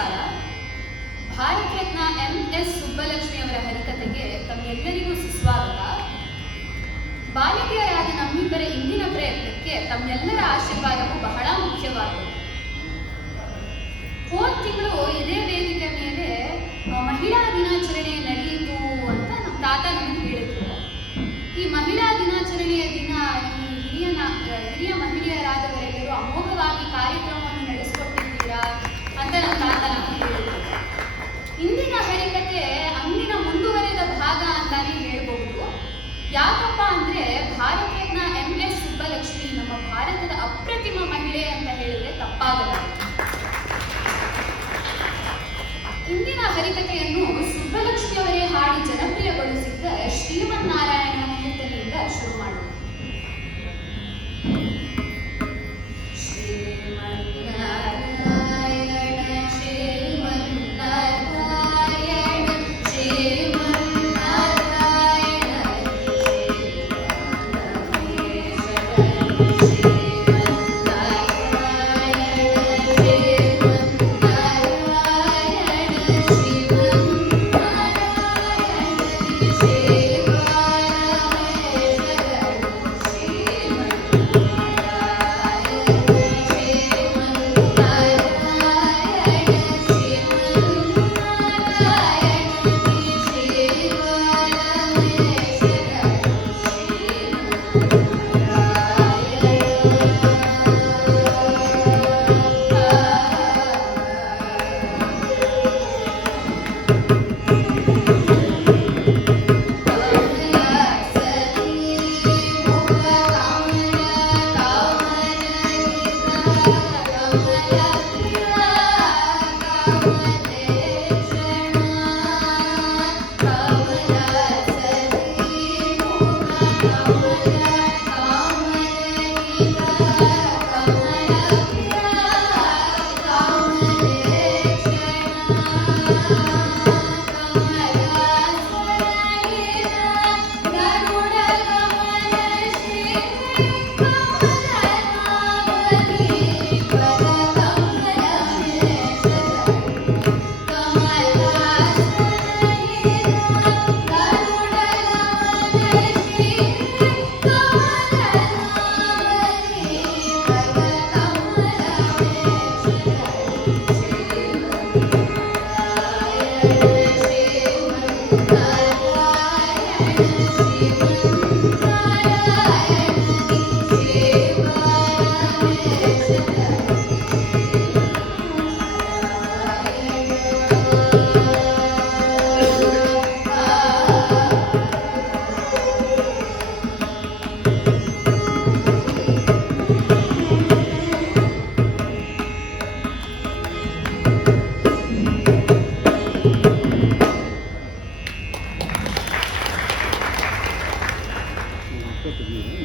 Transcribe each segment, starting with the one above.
ನಮಸ್ಕಾರ. ಭಾರತ ರತ್ನ ಎಂ.ಎಸ್. ಸುಬ್ಬಲಕ್ಷ್ಮಿ ಅವರ ಹರಿಕಥೆಗೆ ತಮ್ಮೆಲ್ಲರಿಗೂ ಸುಸ್ವಾಗತ. ಬಾಲಿಕೆಯರಾದ ನಮ್ಮಿಬ್ಬರ ಇಂದಿನ ಪ್ರಯತ್ನಕ್ಕೆ ತಮ್ಮೆಲ್ಲರ ಆಶೀರ್ವಾದವು ಬಹಳ ಮುಖ್ಯವಾದದ್ದು. ಹೋದ ತಿಂಗಳು ಇದೇ ವೇದಿಕೆ ಮೇಲೆ ಮಹಿಳಾ ದಿನಾಚರಣೆ ನಡೆಯಿತು ಅಂತ ನಮ್ಮ ತಾತ ನಮಗೆ ಹೇಳಿದ್ರು. ಈ ಮಹಿಳಾ ದಿನಾಚರಣೆಯ ದಿನ ಈ ಹಿರಿಯ ಮಹಿಳೆಯರಾದವರೆಲ್ಲರೂ ಅಮೋಘವಾಗಿ ಕಾರ್ಯಕ್ರಮವನ್ನು ನಡೆಸಿಕೊಟ್ಟಿದ್ದೀರಾ ಅಂತ ನಮ್ಮ ತಾತ ನಮಗೆ ಹೇಳಿದ್ರು. ಇಂದಿನ ಹರಿಕತೆ ಅಂದಿನ ಮುಂದುವರೆದ ಭಾಗ ಅಂತಾನೆ ಹೇಳ್ಬಹುದು. ಯಾಕಪ್ಪ ಅಂದ್ರೆ ಭಾರತ ರತ್ನ ಎಂ.ಎಸ್. ಸುಬ್ಬಲಕ್ಷ್ಮಿ ನಮ್ಮ ಭಾರತದ ಅಪ್ರತಿಮ ಮಹಿಳೆ ಅಂತ ಹೇಳಿದ್ರೆ ತಪ್ಪಾಗಲ್ಲ. ಇಂದಿನ ಹರಿಕತೆಯನ್ನು ಸುಬ್ಬಲಕ್ಷ್ಮಿಯವರೇ ಹಾಡಿ ಜನಪ್ರಿಯಗೊಳಿಸಿದ್ದ ಶ್ರೀಮನ್ನಾರಾಯಣನ ಕೀರ್ತನೆಯಿಂದ ಶುರು ಮಾಡೋಣ.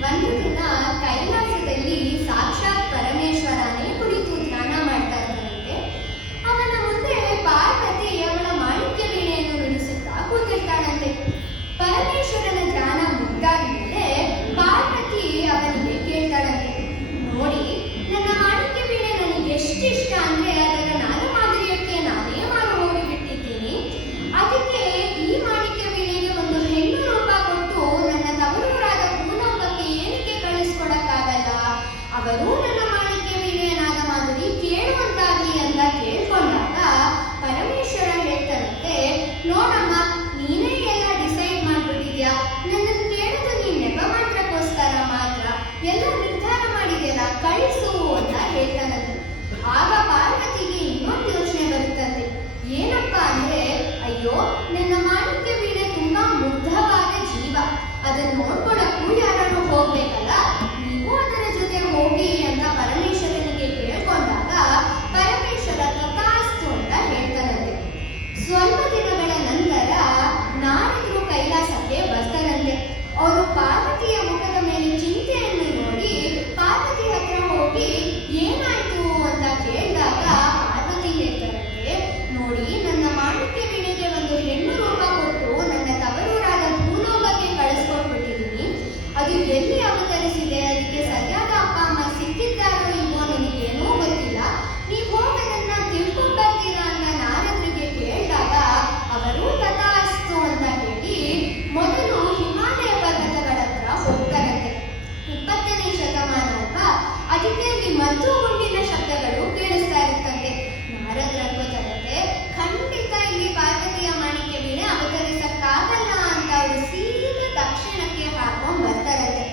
ಒಂದು ದಿನ ಕೈಲಾಸದಲ್ಲಿ ಸಾಕ್ಷಾತ್ ಪರಮೇಶ್ವರನೇ ಕುಳಿತು ಧ್ಯಾನ ಮಾಡ್ತಾ ಇದ್ದಾನಂತೆ. ಅವನ ಮುಂದೆ ಪಾರ್ವತಿ ಅವಳ ಮಾಣಿಕ್ಯ ವೀಣೆಯನ್ನು ನುಡಿಸುತ್ತಾ ಕೂತಿರ್ತಾಳಂತೆ. ಪರಮೇಶ್ವರನ ಧ್ಯಾನ ಮುಗ್ದಾದ್ಮೇಲೆ ಪಾರ್ವತಿ ಅವನಿಗೆ ಕೇಳ್ತಾಳಂತೆ, ನೋಡಿ, ನನ್ನ ಮಾಣಿಕ್ಯ ವೀಣೆ ನನಗೆ ಎಷ್ಟಿಷ್ಟ ಅಂದ್ರೆ ಅದರ ನಾದ ಮಾಧುರ್ಯಕ್ಕೆ ನಾನೇ ಮಾರು ಹೋಗಿಬಿಟ್ಟಿದ್ದೀನಿ. ಅದಕ್ಕೆ ಈ ಮಾಣಿಕ್ಯ ವೀಣೆಗೆ ಒಂದು ಹೆಣ್ಣು ರೂಪ ಕೊಟ್ಟು ನನ್ನ ತವರೂರಾದ ಭೂಲೋಕಕ್ಕೆ ಏನಕ್ಕೆ ಕಳಿಸ್ಕೊಡಕ್ಕಾಗಲ್ಲ? ಅವರು ನನ್ನ ಮಾಣಿಕ್ಯ ವೀಣೆಯ ನಾದ ಮಾಧುರಿ ಕೇಳುವಂತಾಗ್ಲಿ ಅಂತ ಕೇಳ್ಕೊಂಡಾಗ ಪರಮೇಶ್ವರ ಹೇಳ್ತಾರಂತೆ, ನೋಡಮ್ಮ, ನೀನೇ ಎಲ್ಲ ಡಿಸೈಡ್ ಮಾಡ್ಬಿಟ್ಟಿದ್ಯಾ. ನನ್ನನ್ನು ಕೇಳೋದು ನೀನ್ ನೆಪ ಮಾತ್ರಕ್ಕೋಸ್ಕರ ಮಾತ್ರ. ಎಲ್ಲ ನಿರ್ಧಾರ ಮಾಡಿದೆಯಲ್ಲ, ಕಳಿಸು ಅಂತ ಹೇಳ್ತಾನಂತೆ. ಆಗ ಪಾರ್ವತಿಗೆ ಇನ್ನೊಂದು ಯೋಚನೆ ಬರುತ್ತಂತೆ. ಏನಪ್ಪಾ ಅಂದ್ರೆ, ಅಯ್ಯೋ, ನನ್ನ ಮಾಣಿಕ್ಯ ವೀಣೆ ತುಂಬಾ ಮುಗ್ಧವಾದ ಜೀವ, ಅದನ್ನು ನೋಡ್ಕೊಳಕ್ಕೂ ಯಾರು ಹೋಗ್ಬೇಕಲ್ಲ, ನೀವು ಅದರ ಜೊತೆ ಹೋಗಿ ಅಂತ ಪರಮೇಶ್ವರನಿಗೆ ಕೇಳ್ಕೊಂಡಾಗ ಪರಮೇಶ್ವರ ತಥಾಸ್ತು ಅಂತ ಹೇಳ್ತಾನಂತೆ. ಸ್ವಲ್ಪ ದಿನಗಳ ನಂತರ ನಾರದರು ಕೈಲಾಸಕ್ಕೆ ಬರ್ತಾರಂತೆ. ಅವರು ಪಾರ್ವತಿಯ ಮುಖದ ಮೇಲೆ ಚಿಂತೆಯನ್ನು ನೋಡಿ ಪಾರ್ವತಿ ಹತ್ರ ಹೋಗಿ ಏನಾಯ್ತು ಅಂತ ಕೇಳಿದಾಗ ಪಾರ್ವತಿ ಹೇಳ್ತಾರಂತೆ, ನೋಡಿ, ನನ್ನ ಮಾಣಿಕ್ಯ ವೀಣೆಗೆ ಒಂದು ಹೆಣ್ಣು ರೂಪ ಕೊಟ್ಟು ನನ್ನ ತವರೂರಾದ ಭೂಲೋಕಕ್ಕೆ ಕಳಿಸ್ಕೊಟ್ಬಿಟ್ಟಿದ್ದೀನಿ. ಮಧುಗುಂಡಿನ ಶಬ್ದಗಳು ಕೇಳಿಸ್ತಾ ಇರುತ್ತಂತೆ. ನಾರದ್ರು ಅನ್ಕೋತಾರಂತೆ, ಖಂಡಿತ ಇಲ್ಲಿ ಪಾರ್ವತಿಯ ಮಾಣಿಕ್ಯ ವೀಣೆ ಅವತರಿಸಕ್ಕಾಗಲ್ಲ ಅಂತ ಅವರು ಸೀದಾ ದಕ್ಷಿಣಕ್ಕೆ ಹಾಕೊಂಡ್ ಬರ್ತಾರಂತೆ.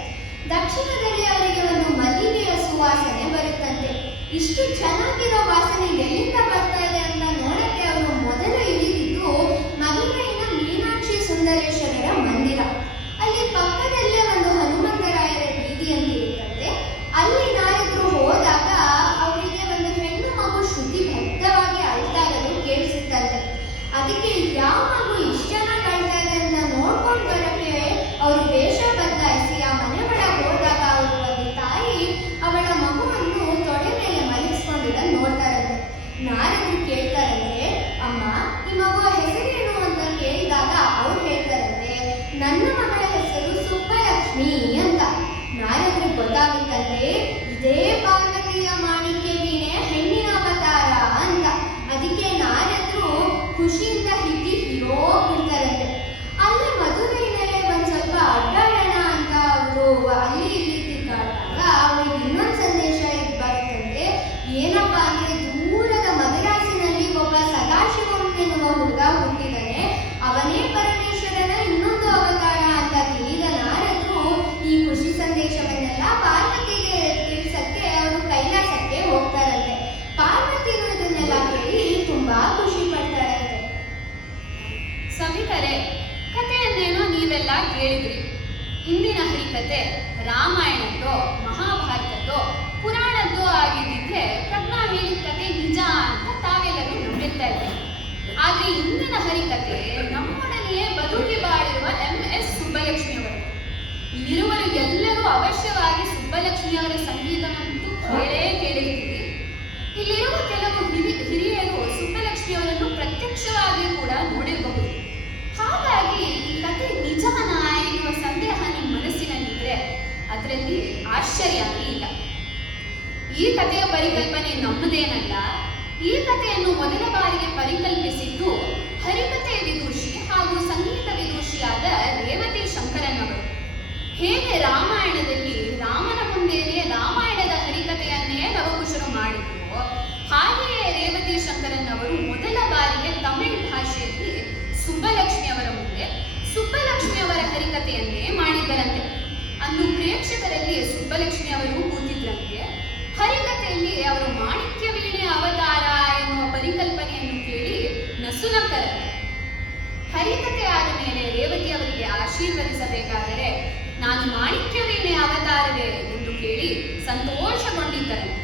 ದಕ್ಷಿಣದಲ್ಲಿ ಅವರಿಗೆ ಒಂದು ಮಲ್ಲಿಗೆಯ ಸುವಾಸನೆ ಬರುತ್ತಂತೆ. ಇಷ್ಟು ಚೆನ್ನಾಗಿರೋ ವಾಸನೆ ಎಲ್ಲಿಂದ ಬರ್ತಾ ಇದೆ ಅಂತ ನೋಡಕ್ಕೆ ಅವರು ಮೊದಲು ಇಳಿದಿದ್ದು ಮದುರೈನ ಮೀನಾಕ್ಷಿ ಸುಂದರೇಶ್ವರರ ಮಂದಿರ. ಅಲ್ಲಿ ಪಕ್ಕದಲ್ಲೇ ಒಂದು ಹನುಮಂತರಾಯರ ಬೀದಿ ಅಂತ ಇರುತ್ತಂತೆ. ಅಲ್ಲಿ ನಾರದ್ರು ಹೋದಾಗ ಅವರಿಗೆ ಒಂದು ಹೆಣ್ಣು ಮಗು ಶ್ರುತಿಬದ್ಧವಾಗಿ ಅಳ್ತಾ ಇರೋದು ಕೇಳಿಸುತ್ತಂತೆ. ಅದಕ್ಕೆ ಯಾವ ಮಗು ಇಷ್ಟು ಚೆನ್ನಾಗಿ ಅಳ್ತಾ ಇದೆ ಅಂತ ನೋಡ್ಕೊಂಡು ಬರಕ್ಕೆ ಅವರು ವೇಷ ಬದಲಾಯಿಸಿ ಆ ಮನೆ ಒಳಗೆ ಹೋದಾಗ ಅವರು ಒಂದು ತಾಯಿ ಅವಳ ಮಗುವನ್ನು ತೊಡೆ ಮೇಲೆ ಮಲಗಿಸ್ಕೊಂಡಿರೋದು ನೋಡ್ತಾರಂತೆ. ನಾರದ್ರು ಕೇಳ್ತಾರಂತೆ, ಅಮ್ಮ ಈ ಮಗುವ ಹೆಸರೇನು ಅಂತ ಕೇಳಿದಾಗ ಅವ್ರು ಹೇಳ್ತಾರಂತೆ, ನನ್ನ ಮಗಳ ಹೆಸರು ಸುಬ್ಬಲಕ್ಷ್ಮಿ ಅಂತ. ನಾರದ್ರು ಗೊತ್ತಾಗುತ್ತಂತೆ, ಇದೇ ಪಾರ್ವತಿಯ ಮಾಣಿಕ್ಯ ವೀಣೆಯ ಹೆಣ್ಣಿನ ಅವತಾರ ಅಂತ. ಅದಕ್ಕೆ ನಾರದ್ರು ಖುಷಿಯಿಂದ ಹೋಗ್ಬಿಡ್ತಾರಂತೆ. ಅಲ್ಲಿ ಮಧುರೈನಲ್ಲೇ ಒಂದ್ ಸ್ವಲ್ಪ ಅಡ್ಡಾಡೋಣ ಅಂತ ಅವರು ಅಲ್ಲಿ ಇಲ್ಲಿ ತಿರ್ಗಾಡಿದಾಗ ಅವ್ರಿಗೆ ಇನ್ನೊಂದು ಸಂದೇಶ ಬರುತ್ತಂತೆ. ಏನಪ್ಪಾ ಅಂದ್ರೆ ದೂರದ ಮದರಾಸಿನಲ್ಲಿ ಒಬ್ಬ ಸದಾಶಿವಂ ಎನ್ನುವ ಹುಡುಗ ಹುಟ್ಟಿದ್ದಾನೆ, ಅವನೇ ಪರಮೇಶ್ವರನ ಇನ್ನೊಂದು ಅವತಾರ ಅಂತ ತಿಳಿದ ನಾರದ್ರು ಈ ಖುಷಿ ಸಂದೇಶವನ್ನೆಲ್ಲ ಪಾರ್ವತಿಗೆ ತಿಳಿಸಕ್ಕೆ ಅವರು ಕೈಲಾಸಕ್ಕೆ ಹೋಗ್ತಾರಂತೆ. ಪಾರ್ವತಿನೂ ಇದನ್ನೆಲ್ಲ ಕೇಳಿ ತುಂಬಾ ಖುಷಿ ಪಡ್ತಾರಂತೆ. ಸಭಿಕರೇ, ಕಥೆಯನ್ನೇನೋ ನೀವೆಲ್ಲ ಕೇಳಿದ್ರಿ. ಇಂದಿನ ಹರಿಕತೆ ರಾಮಾಯಣದ್ದೋ ಮಹಾಭಾರತದ್ದೋ ಪುರಾಣದ್ದೋ ಆಗಿದ್ದಿದ್ರೆ ಪ್ರಜ್ಞಾ ಹೇಳಿದ ಕತೆ ನಿಜ ಅಂತ ತಾವೆಲ್ಲರೂ ನಂಬಿರ್ತಾ ಇದ್ದೀವಿ. ಆದ್ರೆ ಇಂದಿನ ಹರಿಕತೆ ನಮ್ಮೊಡನೆಯೇ ಬದುಕಿ ಬಾಳಿರುವ MS ಸುಬ್ಬಲಕ್ಷ್ಮಿಯವರು. ಇಲ್ಲಿರುವರು ಎಲ್ಲರೂ ಅವಶ್ಯವಾಗಿ ಸುಬ್ಬಲಕ್ಷ್ಮಿಯವರ ಸಂಗೀತವಂತೂ ಕೇಳಿರ್ತೀವಿ. ಇಲ್ಲಿರುವ ಕೆಲವು ಹಿರಿಯರು ಸುಬ್ಬಲಕ್ಷ್ಮಿಯವರನ್ನು ಪ್ರತ್ಯಕ್ಷವಾಗಿ ಕೂಡ ನೋಡಿರಬಹುದು. ಹಾಗಾಗಿ ಈ ಕತೆ ನಿಜನಾ ಎನ್ನುವ ಸಂದೇಹ ನಿಮ್ಮ ಮನಸ್ಸಿನಲ್ಲಿದ್ರೆ ಅದರಲ್ಲಿ ಆಶ್ಚರ್ಯನೇ ಇಲ್ಲ. ಈ ಕಥೆಯ ಪರಿಕಲ್ಪನೆ ನಮ್ಮದೇನಲ್ಲ. ಈ ಕಥೆಯನ್ನು ಮೊದಲ ಬಾರಿಗೆ ಪರಿಕಲ್ಪಿಸಿದ್ದು ಹರಿಕಥೆಯ ವಿದೂಷಿ ಹಾಗೂ ಸಂಗೀತ ವಿದೂಷಿಯಾದ ರೇವತಿ ಶಂಕರನ್ ಅವರು. ಹೇಗೆ ರಾಮಾಯಣದಲ್ಲಿ ರಾಮನ ಮುಂದೆಯೇ ರಾಮಾಯಣದ ಹರಿಕಥೆಯನ್ನೇ ಲವಕುಶರು ಮಾಡಿದ್ರು, ಹಾಗೆಯೇ ರೇವತಿ ಶಂಕರನ್ ಅವರು ಮೊದಲ ಬಾರಿಗೆ ತಮಿಳ್ ಭಾಷೆಯಲ್ಲಿ ಸುಬ್ಬಲಕ್ಷ್ಮಿಯವರ ಮುಂದೆ ಸುಬ್ಬಲಕ್ಷ್ಮಿಯವರ ಹರಿಕಥೆಯನ್ನೇ ಮಾಡಿದ್ದರಂತೆ. ಅಂದು ಪ್ರೇಕ್ಷಕರಲ್ಲಿ ಸುಬ್ಬಲಕ್ಷ್ಮಿಯವರು ಕೂತಿದ್ರಂತೆ. ಹರಿಕಥೆಯಲ್ಲಿ ಅವರು ಮಾಣಿಕ್ಯ ವೀಣೆ ಅವತಾರ ಎನ್ನುವ ಪರಿಕಲ್ಪನೆಯನ್ನು ಕೇಳಿ ನಸುನಕ್ಕರಂತೆ. ಹರಿಕಥೆ ಆದ ಮೇಲೆ ರೇವತಿ ಅವರಿಗೆ ಆಶೀರ್ವದಿಸಬೇಕಾದರೆ ನಾನು ಮಾಣಿಕ್ಯ ವೀಣೆ ಅವತಾರವೇ ಎಂದು ಕೇಳಿ ಸಂತೋಷಗೊಂಡಿದ್ದರಂತೆ.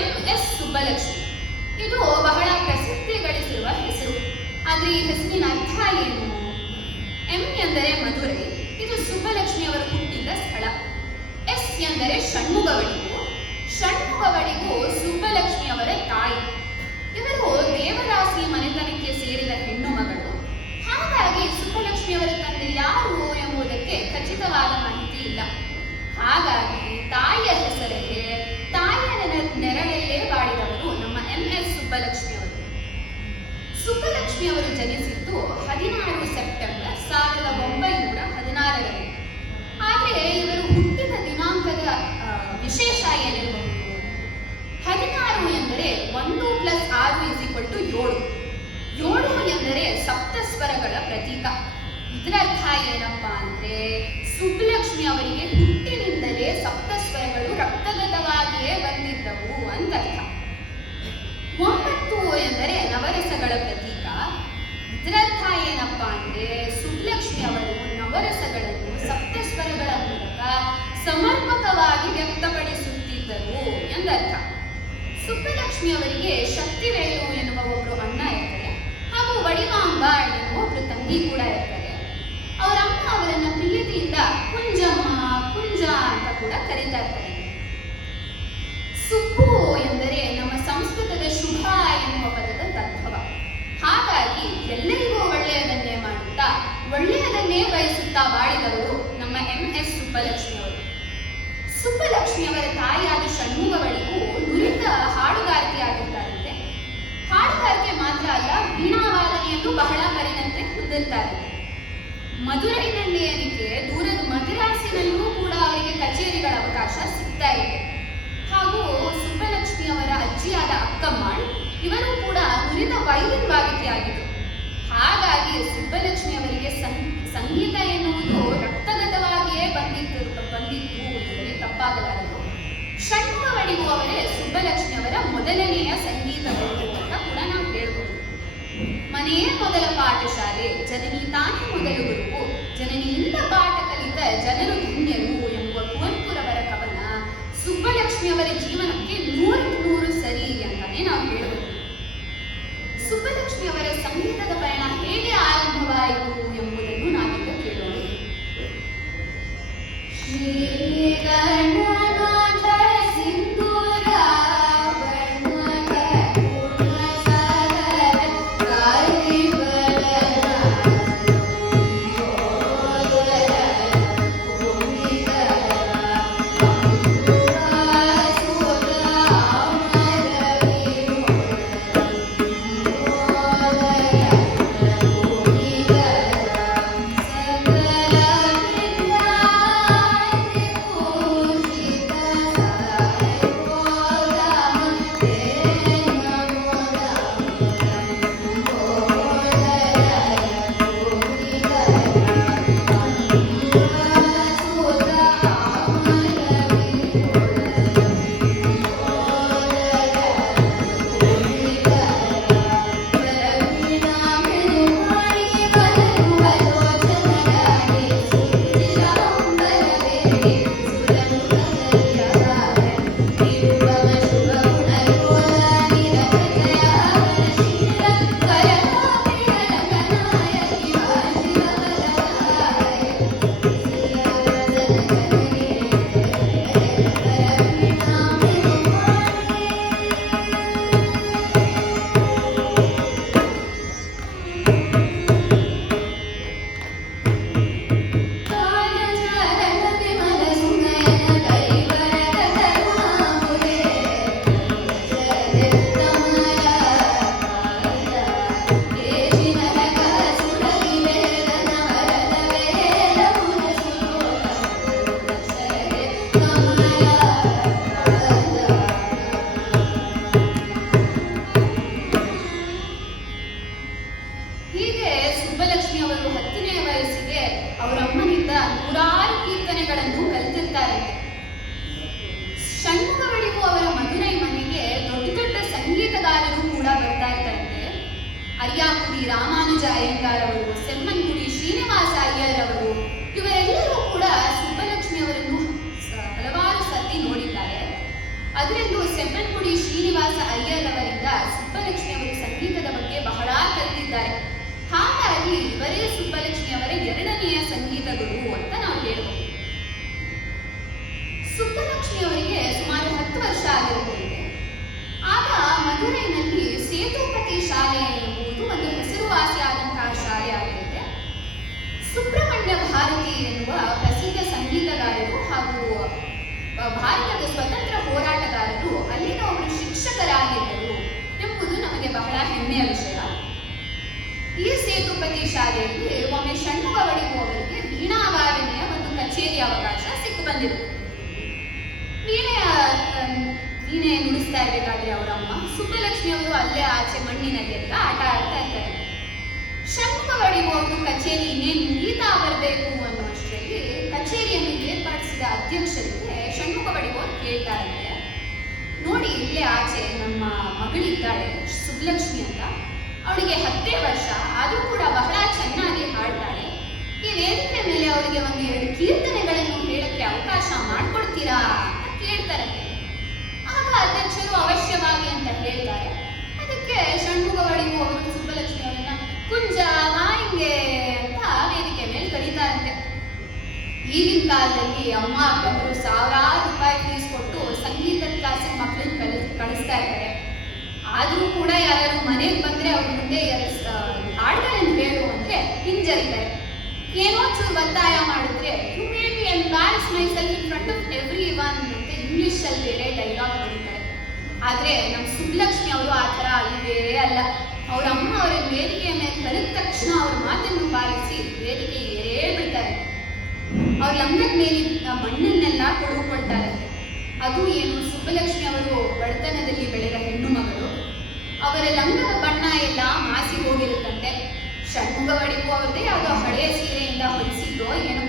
MS ಸುಬ್ಬಲಕ್ಷ್ಮಿ ಇದು ಬಹಳ ಪ್ರಸಿದ್ಧಿ ಗಳಿಸಿರುವ ಹೆಸರು. ಆದ್ರೆ ಈ ಹೆಸರಿನ ಅರ್ಥ ಏನು? M ಎಂದರೆ ಮಧುರೈ, ಇದು ಸುಬ್ಬಲಕ್ಷ್ಮಿಯವರು ಹುಟ್ಟಿದ ಸ್ಥಳ. S ಎಂದರೆ ಷಣ್ಮುಗವಡಿಗು, ಷಣ್ಮುಗವಡಿಗು ಸುಬ್ಬಲಕ್ಷ್ಮಿಯವರ ತಾಯಿ. ಇವರು ದೇವದಾಸಿ ಮನೆತನಕ್ಕೆ ಸೇರಿದ ಹೆಣ್ಣು ಮಗಳು. ಹಾಗಾಗಿ ಸುಬ್ಬಲಕ್ಷ್ಮಿಯವರ ತಂದೆ ಯಾರು ಎಂಬುದಕ್ಕೆ ಖಚಿತವಾದ ಮಾಹಿತಿ ಇಲ್ಲ. ಹಾಗಾಗಿ ತಾಯಿಯ ಹೆಸರಿಗೆ ತಾಯಿಯ ನೆರಳಲ್ಲೇ ಬಾಳಿದವರು ನಮ್ಮ MS ಸುಬ್ಬಲಕ್ಷ್ಮಿಯವರು. ಸುಬ್ಬಲಕ್ಷ್ಮಿಯವರು ಜನಿಸಿದ್ದು 16 ಸೆಪ್ಟೆಂಬರ್ 1916ರಲ್ಲಿ. ಆದರೆ ಇವರು ಹುಟ್ಟಿದ ದಿನಾಂಕದ ವಿಶೇಷ ಏನಿರಬಹುದು? 16 ಎಂದರೆ 1 + 6 = 7. 7 ಎಂದರೆ ಸಪ್ತಸ್ವರಗಳ ಪ್ರತೀಕ. ಇದರರ್ಥ ಏನಪ್ಪಾ ಅಂದ್ರೆ ಸುಬ್ಬಲಕ್ಷ್ಮಿ ಅವರಿಗೆ ಹುಟ್ಟಿನಿಂದಲೇ ಸಪ್ತಸ್ವರಗಳು ರಕ್ತಗತವಾಗಿಯೇ ಬಂದಿದ್ದವು ಅಂತ ಅರ್ಥ. 9 ಎಂದರೆ ನವರಸಗಳ ಪ್ರತೀಕ. ಇದರರ್ಥ ಏನಪ್ಪಾ ಅಂದ್ರೆ ಸುಬ್ಬಲಕ್ಷ್ಮಿ ಅವರು ನವರಸಗಳನ್ನು ಸಪ್ತಸ್ವರಗಳ ಮೂಲಕ ಸಮರ್ಪಕವಾಗಿ ವ್ಯಕ್ತಪಡಿಸುತ್ತಿದ್ದರು ಎಂದರ್ಥ. ಸುಬ್ಬಲಕ್ಷ್ಮಿ ಅವರಿಗೆ ಶಕ್ತಿವೇಲು ಎನ್ನುವ ಒಬ್ರು ಅಣ್ಣ ಇರ್ತಾರೆ, ಹಾಗೂ ವಡಿವಾಂಬ ಎನ್ನುವ ಒಬ್ರು ತಂಗಿ ಕೂಡ ಇರ್ತಾರೆ. ಅವರ ಅಮ್ಮ ಅವರನ್ನ ಪ್ರೀತಿಯಿಂದ ಕುಂಜಮ್ಮ, ಕುಂಜ ಅಂತ ಕೂಡ ಕರೀತಾ ಇರ್ತಾರೆ. ಸುಬ್ಬು ಎಂದರೆ ನಮ್ಮ ಸಂಸ್ಕೃತದ ಶುಭ ಎನ್ನುವ ಪದದ ತದ್ಭವ. ಹಾಗಾಗಿ ಎಲ್ಲರಿಗೂ ಒಳ್ಳೆಯದನ್ನೇ ಮಾಡುತ್ತಾ ಒಳ್ಳೆಯದನ್ನೇ ಬಯಸುತ್ತಾ ಬಾಳಿದವರು ನಮ್ಮ MS ಸುಬ್ಬಲಕ್ಷ್ಮಿಯವರು. ಸುಬ್ಬಲಕ್ಷ್ಮಿಯವರ ತಾಯಿಯಾದ ಷಣ್ಮುಗವಳಿಗೂ ನುರಿತ ಹಾಡುಗಾರಿಕೆಯಾಗಿದ್ದಾರಂತೆ. ಹಾಡುಗಾರಿಕೆ ಮಾತ್ರ ಅಲ್ಲ, ವೀಣಾವಾದನೆಯಲ್ಲೂ ಬಹಳ ಪರಿಣತಿ ಹೊಂದಿರ್ತಾರಂತೆ. ಮಧುರೈನಲ್ಲಿ ಏನಕ್ಕೆ ದೂರದ ಮದ್ರಾಸಿನಲ್ಲೂ ಕೂಡ ಅವರಿಗೆ ಕಚೇರಿಗಳ ಅವಕಾಶ ಸಿಗ್ತಾ ಇದೆ. ಹಾಗೂ ಅಜ್ಜಿಯಾದ ಅಕ್ಕಮ್ಮಾಳ್ ಇವರು ಕೂಡ ನುರಿತ ವೈಲಿನ್ ವಾದಕಿಯಾಗಿದ್ದರು. ಹಾಗಾಗಿ ಸುಬ್ಬಲಕ್ಷ್ಮಿ ಅವರಿಗೆ ಸಂಗೀತ ಎನ್ನುವುದು ರಕ್ತಗತವಾಗಿಯೇ ಬಂದಿತ್ತು ಎಂದರೆ ತಪ್ಪಾಗಲಾರದು. ಷಣ್ಮುಖ ವಡಿವು ಅವರೇ ಸುಬ್ಬಲಕ್ಷ್ಮಿ ಅವರ ಮೊದಲನೆಯ ಸಂಗೀತ ಗುರು ಅಂತ ಕೂಡ ನಾವು ಹೇಳ್ಬೋದು. ಮನೆಯೇ ಮೊದಲ ಪಾಠಶಾಲೆ, ಜನನಿ ತಾನೇ ಮೊದಲು ಗುರುವು, ಜನನಿಯಿಂದ ಪಾಠ ಕಲಿತ ಜನರು ಧನ್ಯರು ಎಂಬುವ ಕುವೆಂಪುರವರ ಕವನ ಸುಬ್ಬಲಕ್ಷ್ಮಿಯವರ ಜೀವನಕ್ಕೆ 100% ಸರಿ ಅಂತಾನೆ ನಾವು ಹೇಳ್ಬೋದು. ಸುಬ್ಬಲಕ್ಷ್ಮಿಯವರ ಸಂಗೀತದ ಪಯಣ ಹೇಗೆ ಆರಂಭವಾಯಿತು ಎಂಬುದನ್ನು ನಾವೀಗ ಕೇಳೋಣ. ಅರಿಯಾಪುರಿ ರಾಮಾನುಜ ಅಯ್ಯಂಗಾರ್ ಅವರು, ಸೆಮ್ಮನ್ಗುಡಿ ಶ್ರೀನಿವಾಸ ಅಯ್ಯರ್ ಅವರು ಇವರೆಲ್ಲರೂ ಕೂಡ ಸುಬ್ಬಲಕ್ಷ್ಮಿ ಅವರನ್ನು ಹಲವಾರು ಸರ್ತಿ ನೋಡಿದ್ದಾರೆ. ಅದರಲ್ಲೂ ಸೆಮ್ಮನ್ಗುಡಿ ಶ್ರೀನಿವಾಸ ಅಯ್ಯರ್ ಅವರಿಂದ ಸುಬ್ಬಲಕ್ಷ್ಮಿ ಅವರು ಸಂಗೀತದ ಬಗ್ಗೆ ಬಹಳ ಕಲಿತಿದ್ದಾರೆ. ಹಾಗಾಗಿ ಇವರೇ ಸುಬ್ಬಲಕ್ಷ್ಮಿ ಅವರ ಎರಡನೆಯ ಸಂಗೀತ ಗುರು ಅಂತ ನಾವು ಹೇಳ್ಬೋದು. ಸುಬ್ಬಲಕ್ಷ್ಮಿ ಅವರಿಗೆ ಸುಮಾರು 10 ವರ್ಷ ಆಗಿರುತ್ತದೆ. ಆಗ ಮಧುರೈನಲ್ಲಿ ಸೇತುಪತಿ ಶಾಲೆ ಎಂಬುದು ಒಂದು ಹೆಸರುವಾಸಿಯಾದಂತಹ ಶಾಲೆ ಆಗಿರುತ್ತೆ. ಸುಬ್ರಹ್ಮಣ್ಯ ಭಾರತಿ ಎನ್ನುವ ಪ್ರಸಿದ್ಧ ಸಂಗೀತಗಾರರು ಹಾಗೂ ಭಾರತದ ಸ್ವತಂತ್ರ ಹೋರಾಟಗಾರರು ಅಲ್ಲಿನ ಒಬ್ಬರು ಶಿಕ್ಷಕರಾಗಿದ್ದರು ಎಂಬುದು ನಮಗೆ ಬಹಳ ಹೆಮ್ಮೆಯ ವಿಷಯ. ಈ ಸೇತುಪತಿ ಶಾಲೆಯಲ್ಲಿ ಒಮ್ಮೆ ಷಣ್ಮುಖ ವಡಿವು ಅವರಿಗೆ ವೀಣಾ ವಾದನೆಯ ಒಂದು ಕಚೇರಿ ಅವಕಾಶ ಸಿಕ್ಕು ಬಂದಿರುತ್ತೆ. ವೀಣೆ ನುಡಿಸ್ತಾ ಇರ್ಬೇಕಾದ್ರೆ ಅವರ ಅಮ್ಮ ಸುಬ್ಬಲಕ್ಷ್ಮಿ ಅವರು ಅಲ್ಲೇ ಆಚೆ ಮಣ್ಣಿನಲ್ಲಿ ಎಲ್ಲ ಆಟ ಆಡ್ತಾ ಇರ್ತಾರೆ. ಷಣ್ಮುಖ ವಡಿವು ಅವರು ಕಚೇರಿ ಇನ್ನೇನು ಮುಗೀತಾ ಬರಬೇಕು ಅನ್ನುವಷ್ಟರಲ್ಲಿ ಕಚೇರಿಯನ್ನು ಏರ್ಪಡಿಸಿದ ಅಧ್ಯಕ್ಷರಿಗೆ ಷಣ್ಮುಖ ವಡಿವು ಅವರು ಕೇಳ್ತಾರಂತೆ, ನೋಡಿ ಇಲ್ಲೇ ಆಚೆ ನಮ್ಮ ಮಗಳಿದ್ದಾಳೆ ಸುಬ್ಬಲಕ್ಷ್ಮಿ ಅಂತ, ಅವಳಿಗೆ 10 ವರ್ಷ, ಆದರೂ ಕೂಡ ಬಹಳ ಚೆನ್ನಾಗಿ ಹಾಡ್ತಾಳೆ. ಈ ವೇದಿಕೆ ಮೇಲೆ ಅವಳಿಗೆ 1-2 ಕೀರ್ತನೆಗಳನ್ನು ಹೇಳಕ್ಕೆ ಅವಕಾಶ ಮಾಡಿಕೊಡ್ತೀರಾ ಅಂತ ಕೇಳ್ತಾರಂತೆ. ಆಗ ಅಧ್ಯಕ್ಷರು ಅವಶ್ಯವಾಗಿ ಅಂತ ಹೇಳ್ತಾರೆ. ಅದಕ್ಕೆ ಷಣ್ಮುಖ ವಡಿವು ಅವರು ಸುಬ್ಬಲಕ್ಷ್ಮಿ ಅವರನ್ನ ಕುಂಜ ಮಾಯಿಂಗೆ ಅಂತ ವೇದಿಕೆ ಮೇಲೆ ಕರೀತಾರಂತೆ. ಈಗಿನ ಕಾಲದಲ್ಲಿ ಅಮ್ಮ ಅಪ್ಪಂದರು ಸಾವಿರಾರು ರೂಪಾಯಿ ಫೀಸ್ ಕೊಟ್ಟು ಸಂಗೀತದ ಕ್ಲಾಸಿಗೆ ಮಕ್ಕಳನ್ನ ಕಳಿಸ್ತಾ ಇರ್ತಾರೆ. ಆದ್ರೂ ಕೂಡ ಯಾರು ಮನೆಗೆ ಬಂದ್ರೆ ಅವ್ರ ಮುಂದೆ ಹಾಡುಗಳನ್ನು ಹೇಳು ಅಂದ್ರೆ ಹಿಂಜರಿತಾರೆ. ಏನೋ ಚೂರು ಒತ್ತಾಯ ಮಾಡಿದ್ರೆ you may be embarrass myself in front of everyone ಅಂತ ಇಂಗ್ಲಿಷ್ ಅಲ್ಲಿ ಬೇರೆ ಡೈಲಾಗ್ ಹೊಡಿತಾರೆ. ಆದ್ರೆ ನಮ್ಮ ಸುಬ್ಬಲಕ್ಷ್ಮಿ ಅವರು ಆ ಥರ ಅಲ್ಲವೇ ಅಲ್ಲ. ಅವ್ರ ಅಮ್ಮ ಅವರ ವೇದಿಕೆಯ ಮೇಲೆ ಕರೆದ ತಕ್ಷಣ ಅವ್ರ ಮಾತನ್ನು ಪಾಲಿಸಿ ವೇದಿಕೆ ಏರೇ ಬಿಡ್ತಾರೆ. ಅವ್ರ ಲಂಗದ ಮೇಲಿನ ಮಣ್ಣನ್ನೆಲ್ಲ ಕೊಡುಕೊಳ್ತಾರಂತೆ. ಅದು ಏನು, ಸುಬ್ಬಲಕ್ಷ್ಮಿ ಅವರು ಬಡತನದಲ್ಲಿ ಬೆಳೆದ ಹೆಣ್ಣು ಮಗಳು. ಅವರ ಲಂಗದ ಬಣ್ಣ ಎಲ್ಲ ಮಾಸಿ ಹೋಗಿರುತ್ತಂತೆ. ಷಣ್ಮುಗ ಒಡೆಯುವ ಅವ್ರದ್ದೇ ಯಾವುದೋ ಹಳೆಯ ಸೀರೆಯಿಂದ ಹೊಲಿಸಿದ್ದೋ ಏನೋ.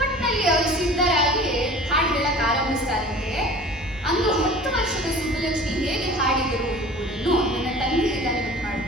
ಒಟ್ಟಿನಲ್ಲಿ ಅವರು ಸಿದ್ಧರಾಗಿ ಹಾಡು ಹೇಳಕ್ ಆರಂಭಿಸ್ತಾರಂತೆ. ಅಂದು 10 ವರ್ಷದ ಸುಬ್ಬಲಕ್ಷ್ಮಿ ಹೇಗೆ ಹಾಡಿದರು ಎಂಬುದನ್ನು ನನ್ನ ತಂದೆಯಿಂದ ನನಗೆ ಮಾಡಿ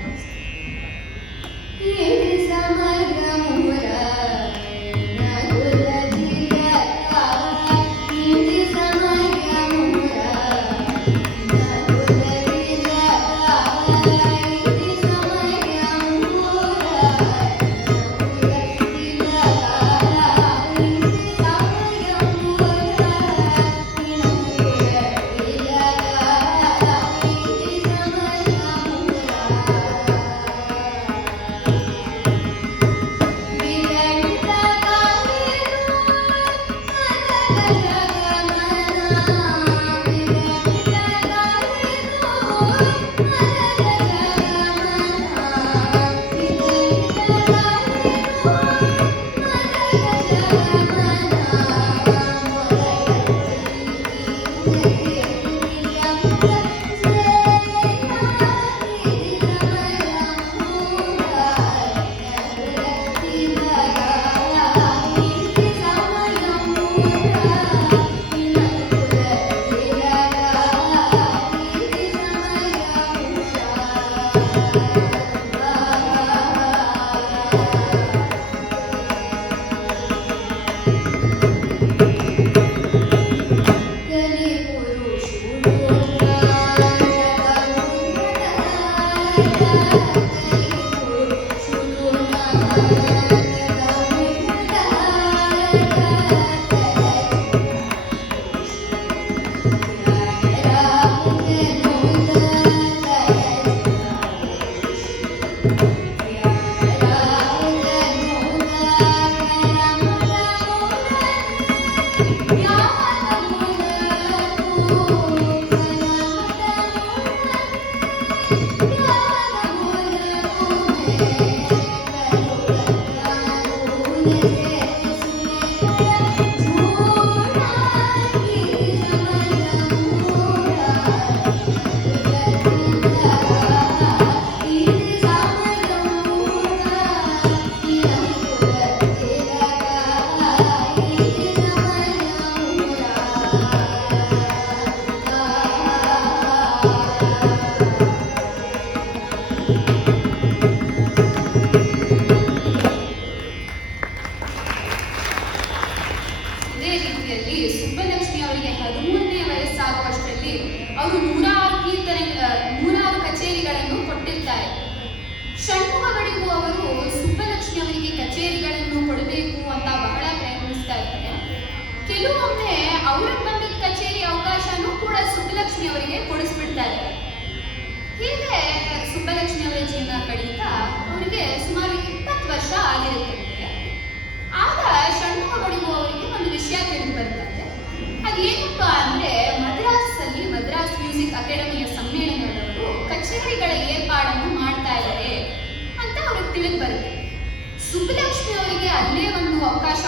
ಸುಬ್ಬಲಕ್ಷ್ಮಿ ಅವರಿಗೆ ಅಲ್ಲೇ ಒಂದು ಅವಕಾಶ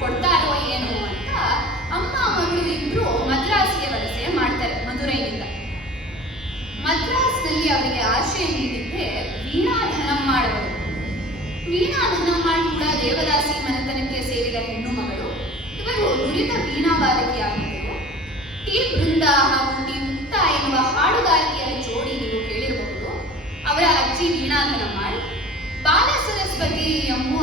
ಕೊಡ್ತಾರೋ ಏನು ಅಂತ ಅಮ್ಮ ಮಗಳು ಇಬ್ರು ಮದ್ರಾಸ್ಗೆ ವಲಸೆ ಮಾಡ್ತಾರೆ ಮಧುರೈನಿಂದ. ಮದ್ರಾಸ್ನಲ್ಲಿ ಅವರಿಗೆ ಆಶ್ರಯ ನೀಡಿದ್ದೆ ವೀಣಾ ಧನಮ್ಮಾಳ್ ಅವರು. ವೀಣಾ ಧನಮ್ಮಾಳ್ ಕೂಡ ದೇವದಾಸಿ ಮನೆತನಕ್ಕೆ ಸೇರಿದ ಹೆಣ್ಣು ಮಗಳು. ಇವರು ನುರಿತ ವೀಣಾವಾದಕಿಯಾಗಿದ್ದರು. ಟಿ ಬೃಂದ ಹಾಗೂ ಟಿ ಮುಕ್ತ ಎನ್ನುವ ಹಾಡುಗಾರಿಕೆಯ ಜೋಡಿ ನೀವು ಕೇಳಿರಬಹುದು. ಅವರ ಅಜ್ಜಿ ವೀಣಾ ಧನಮ್ಮಾಳ್, ಬಾಲ ಸರಸ್ವತಿ ಎಂಬುವ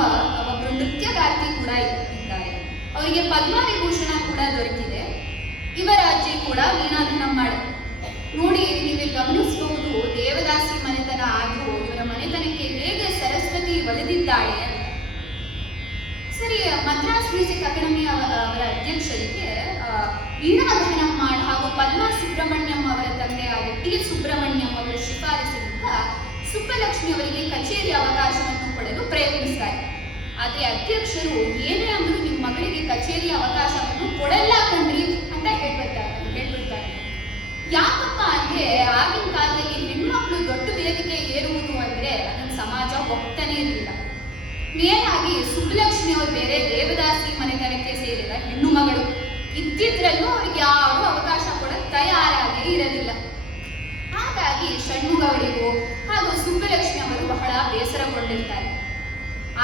ಒಬ್ಬರು ನೃತ್ಯಗಾರ್ತಿ ಕೂಡ ಇದ್ದಾರೆ. ಅವರಿಗೆ ಪದ್ಮವಿಭೂಷಣ ಕೂಡ ದೊರಕಿದೆ. ಇವರ ಅಜ್ಜಿ ಕೂಡ ವೀಣಾ ಧನಮ್ಮಾಳ್. ನೋಡಿ, ನೀವು ಗಮನಿಸಬಹುದು ದೇವದಾಸಿ ಮನೆತನ ಆದರೂ ಇವರ ಮನೆತನಕ್ಕೆ ಹೇಗೆ ಸರಸ್ವತಿ ಒಲಿದಿದ್ದಾಳೆ ಅಂತ. ಸರಿ, ಮದ್ರಾಸ್ ಮ್ಯೂಸಿಕ್ ಅಕಾಡೆಮಿ ಅವರ ಅಧ್ಯಕ್ಷರಿಗೆ ವೀಣಾ ಧನಮ್ಮಾಳ್ ಹಾಗೂ ಪದ್ಮಾ ಸುಬ್ರಹ್ಮಣ್ಯಂ ಅವರ ತಂದೆಯಾದ ಟಿ ಸುಬ್ರಹ್ಮಣ್ಯಂ ಅವರ ಶಿಫಾರಸಿನಿಂದ ಸುಬ್ಬಲಕ್ಷ್ಮಿ ಅವರಿಗೆ ಕಚೇರಿ ಅವಕಾಶವನ್ನು ಕೊಡಲು ಪ್ರಯತ್ನಿಸ್ತಾರೆ. ಆದ್ರೆ ಅಧ್ಯಕ್ಷರು ಏನೇ ಅಂದ್ರೂ ನಿಮ್ಮ ಮಗಳಿಗೆ ಕಚೇರಿ ಅವಕಾಶವನ್ನು ಕೊಡಲ್ಲ ಕಣ್ರಿ ಅಂತ ಹೇಳ್ಬಿಡ್ತಾರೆ. ಯಾಕಪ್ಪ ಅಂದ್ರೆ ಆಗಿನ ಕಾಲದಲ್ಲಿ ಹೆಣ್ಮಕ್ಳು ದೊಡ್ಡ ವೇದಿಕೆ ಏರುವುದು ಅಂದ್ರೆ ಅದನ್ನ ಸಮಾಜ ಒಪ್ತಾನೆ ಇರಲಿಲ್ಲ. ಮೇಲಾಗಿ ಸುಬ್ಬಲಕ್ಷ್ಮಿ ಅವರು ಬೇರೆ ದೇವದಾಸಿ ಮನೆತನಕ್ಕೆ ಸೇರಿದ ಹೆಣ್ಣು ಮಗಳು ಇದ್ದಿದ್ರಲ್ಲೂ ಅವ್ರಿಗೆ ಯಾರು ಅವಕಾಶ ಇದರಿಂದಾಗಿ ಷಣ್ಮುಗ ಅವರಿಗೂ ಹಾಗೂ ಸುಬ್ಬಲಕ್ಷ್ಮಿ ಅವರು ಬಹಳ ಬೇಸರಗೊಂಡಿರ್ತಾರೆ.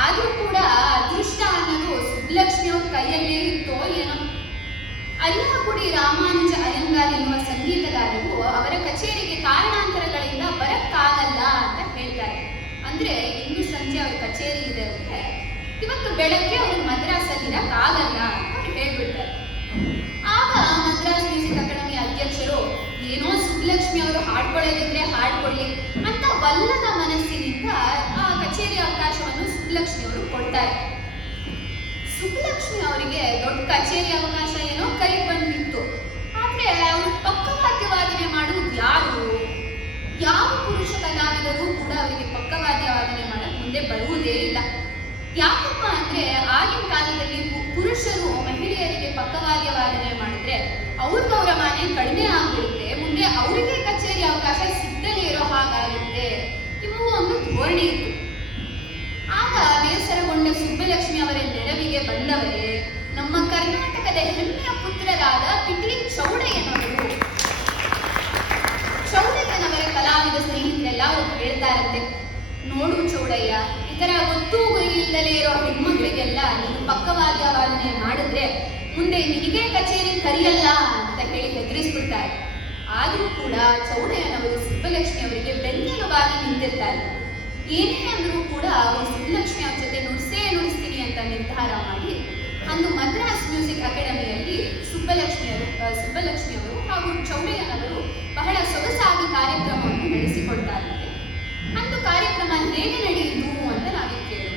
ಆದ್ರೂ ಕೂಡ ಅದೃಷ್ಟ ಅನ್ನೋದು ಸುಬ್ಬಲಕ್ಷ್ಮಿ ಅವ್ರ ಕೈಯಲ್ಲೇ ಇತ್ತೋ ಏನೋ. ಅರಿಹಗುಡಿ ರಾಮಾನುಜ ಅಯ್ಯಂಗಾರ್ ಎನ್ನುವ ಸಂಗೀತಗಾರರು ಅವರ ಕಚೇರಿಗೆ ಕಾರಣಾಂತರಗಳಿಂದ ಬರಕ್ಕಾಗಲ್ಲ ಅಂತ ಹೇಳ್ತಾರೆ. ಅಂದ್ರೆ ಇಂದು ಸಂಜೆ ಅವ್ರ ಕಚೇರಿ ಇದೆ ಅಂದ್ರೆ ಇವತ್ತು ಬೆಳಗ್ಗೆ ಅವರು ಮದ್ರಾಸಲ್ಲಿರಕ್ಕಾಗಲ್ಲ ಅಂತ ಅವ್ರು ಹೇಳ್ಬಿಡ್ತಾರೆ. ಆಗ ಮದ್ರಾಸ್ ಮ್ಯೂಸಿಕ್ ಅಕಾಡೆಮಿ ಅಧ್ಯಕ್ಷರು ಏನೋ ಸುಬ್ಬಲಕ್ಷ್ಮಿ ಅವರು ಹಾಡ್ಕೊಳ್ಳೋದಿದ್ರೆ ಹಾಡ್ಕೊಳ್ಳಿ ಅಂತ ವಲ್ಲದ ಮನಸ್ಸಿನಿಂದ ಆ ಕಚೇರಿ ಅವಕಾಶವನ್ನು ಸುಬ್ಬಲಕ್ಷ್ಮಿ ಅವರು ಕೊಡ್ತಾರೆ. ಸುಬ್ಬಲಕ್ಷ್ಮಿ ಅವರಿಗೆ ದೊಡ್ಡ ಕಚೇರಿ ಅವಕಾಶ ಏನೋ ಕೈ ಬಂದಿತ್ತು. ಆದ್ರೆ ಅವರು ಪಕ್ಕವಾದ್ಯವಾದನೆ ಮಾಡುವುದು ಯಾರು? ಯಾವ ಪುರುಷ ಕಲಾವಿದರು ಕೂಡ ಅವರಿಗೆ ಪಕ್ಕವಾದ್ಯ ವಾದನೆ ಮಾಡಕ್ ಮುಂದೆ ಬರುವುದೇ ಇಲ್ಲ. ಯಾಕಪ್ಪ ಅಂದ್ರೆ ಆಗಿನ ಕಾಲದಲ್ಲಿ ಪುರುಷರು ಮಹಿಳೆಯರಿಗೆ ಪಕ್ಕವಾದ್ಯ ವಾದನೆ ಮಾಡಿದ್ರೆ ಅವ್ರ ಗೌರವನೇ ಕಡಿಮೆ ಆಗ್ಬಿಡುತ್ತೆ, ಮುಂದೆ ಅವರಿಗೆ ಕಚೇರಿ ಅವಕಾಶ ಸಿಗದಲೇ ಇರೋ ಹಾಗಾಗುತ್ತೆ ಇವು ಒಂದು ಧೋರಣೆ ಇತ್ತು. ಆಗ ಬೇಸರಗೊಂಡ ಸುಬ್ಬಲಕ್ಷ್ಮಿ ಅವರ ನೆರವಿಗೆ ಬಂದವರೇ ನಮ್ಮ ಕರ್ನಾಟಕದ ಹೆಮ್ಮೆಯ ಪುತ್ರರಾದ ಪಿಟಿ ಚೌಡಯ್ಯನವರು. ಚೌಡಯ್ಯನವರ ಕಲಾವಿದ ಸ್ನೇಹಿತರೆಲ್ಲ ಅವರು ಹೇಳ್ತಾರಂತೆ, ನೋಡು ಚೌಡಯ್ಯ, ಈ ತರ ಗೊತ್ತೂ ಇಲ್ಲದಲೇ ಇರೋ ಹೆಣ್ಮಕ್ಳಿಗೆಲ್ಲ ನೀನು ಪಕ್ಕವಾದ್ಯ ವಾದನೆ ಮಾಡಿದ್ರೆ ಮುಂದೆ ನಿನಗೆ ಕಚೇರಿ ಕರಿಯಲ್ಲ ಅಂತ ಹೇಳಿ ಹೆದರಿಸ್ಬಿಡ್ತಾರೆ. ಆದ್ರೂ ಕೂಡ ಚೌಡಯ್ಯನವರು ಸುಬ್ಬಲಕ್ಷ್ಮಿ ಅವರಿಗೆ ಬೆನ್ನೆಲುಬಾಗಿ ನಿಂತಿರ್ತಾರೆ. ಏನೇ ಅಂದ್ರೂ ಕೂಡ ಅವರು ಸುಬ್ಬಲಕ್ಷ್ಮಿ ಅವ್ರ ಜೊತೆ ನುಡಿಸ್ತೀನಿ ಅಂತ ನಿರ್ಧಾರ ಮಾಡಿ ಅಂದು ಮದ್ರಾಸ್ ಮ್ಯೂಸಿಕ್ ಅಕಾಡೆಮಿಯಲ್ಲಿ ಸುಬ್ಬಲಕ್ಷ್ಮಿ ಅವರು ಹಾಗೂ ಚೌಡಯ್ಯನವರು ಬಹಳ ಸೊಗಸಾಗಿ ಕಾರ್ಯಕ್ರಮವನ್ನು ನಡೆಸಿಕೊಡ್ತಾರೆ. ಅಂದು ಕಾರ್ಯಕ್ರಮ ಹೇಗೆ ನಡೆಯಿತು ಅಂತ ನಾವೇ ಕೇಳೋಣ.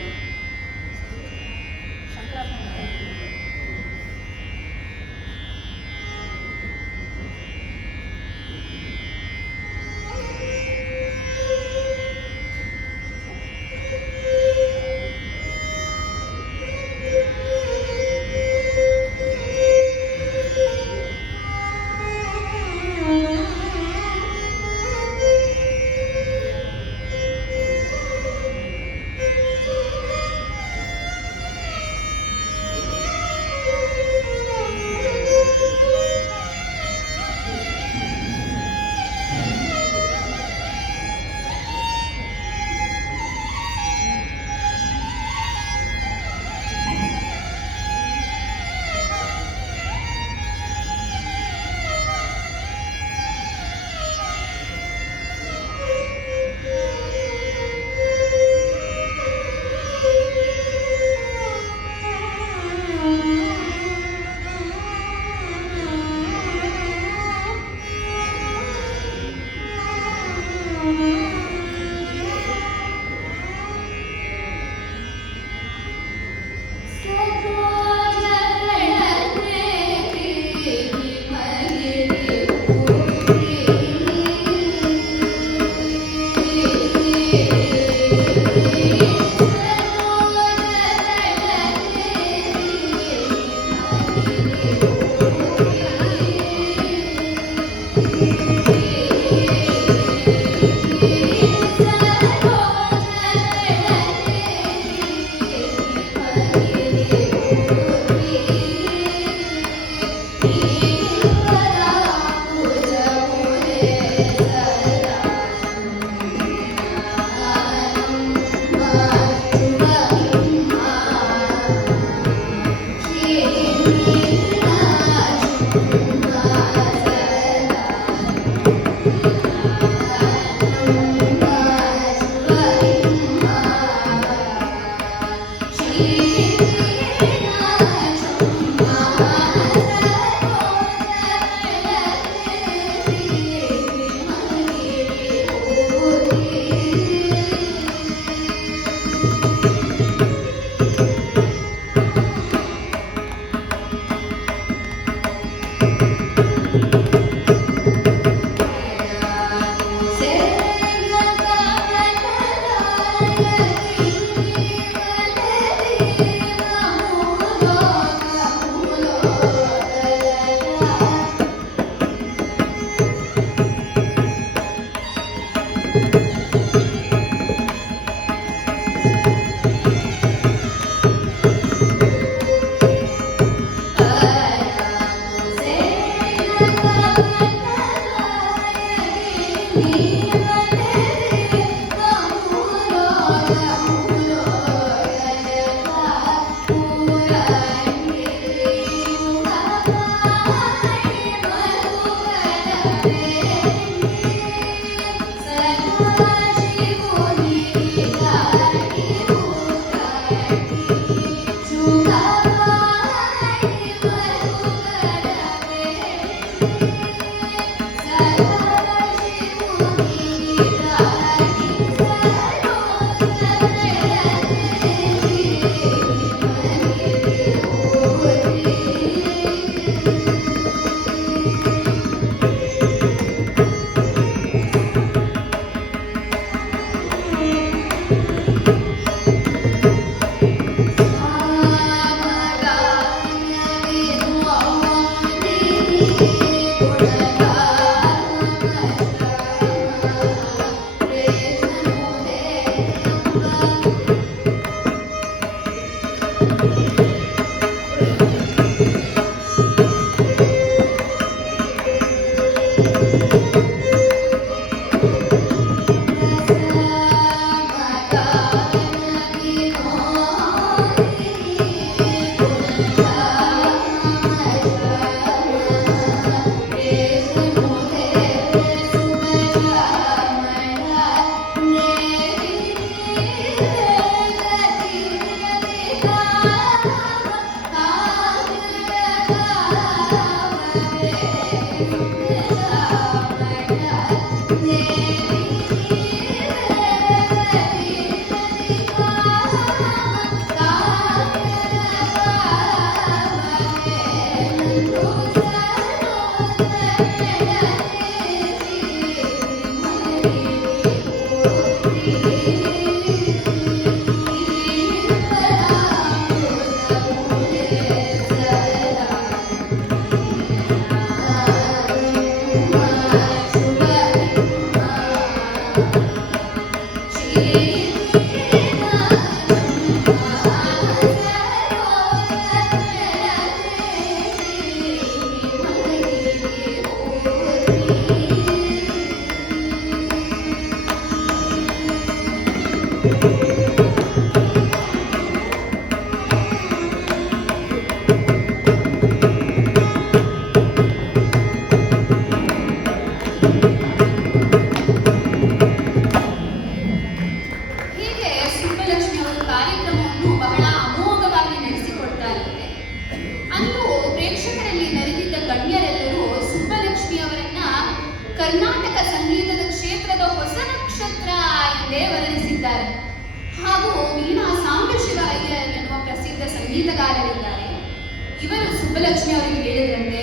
ಇವರು ಸುಬ್ಬಲಕ್ಷ್ಮಿ ಅವರಿಗೆ ಹೇಳಿದ್ರಂತೆ,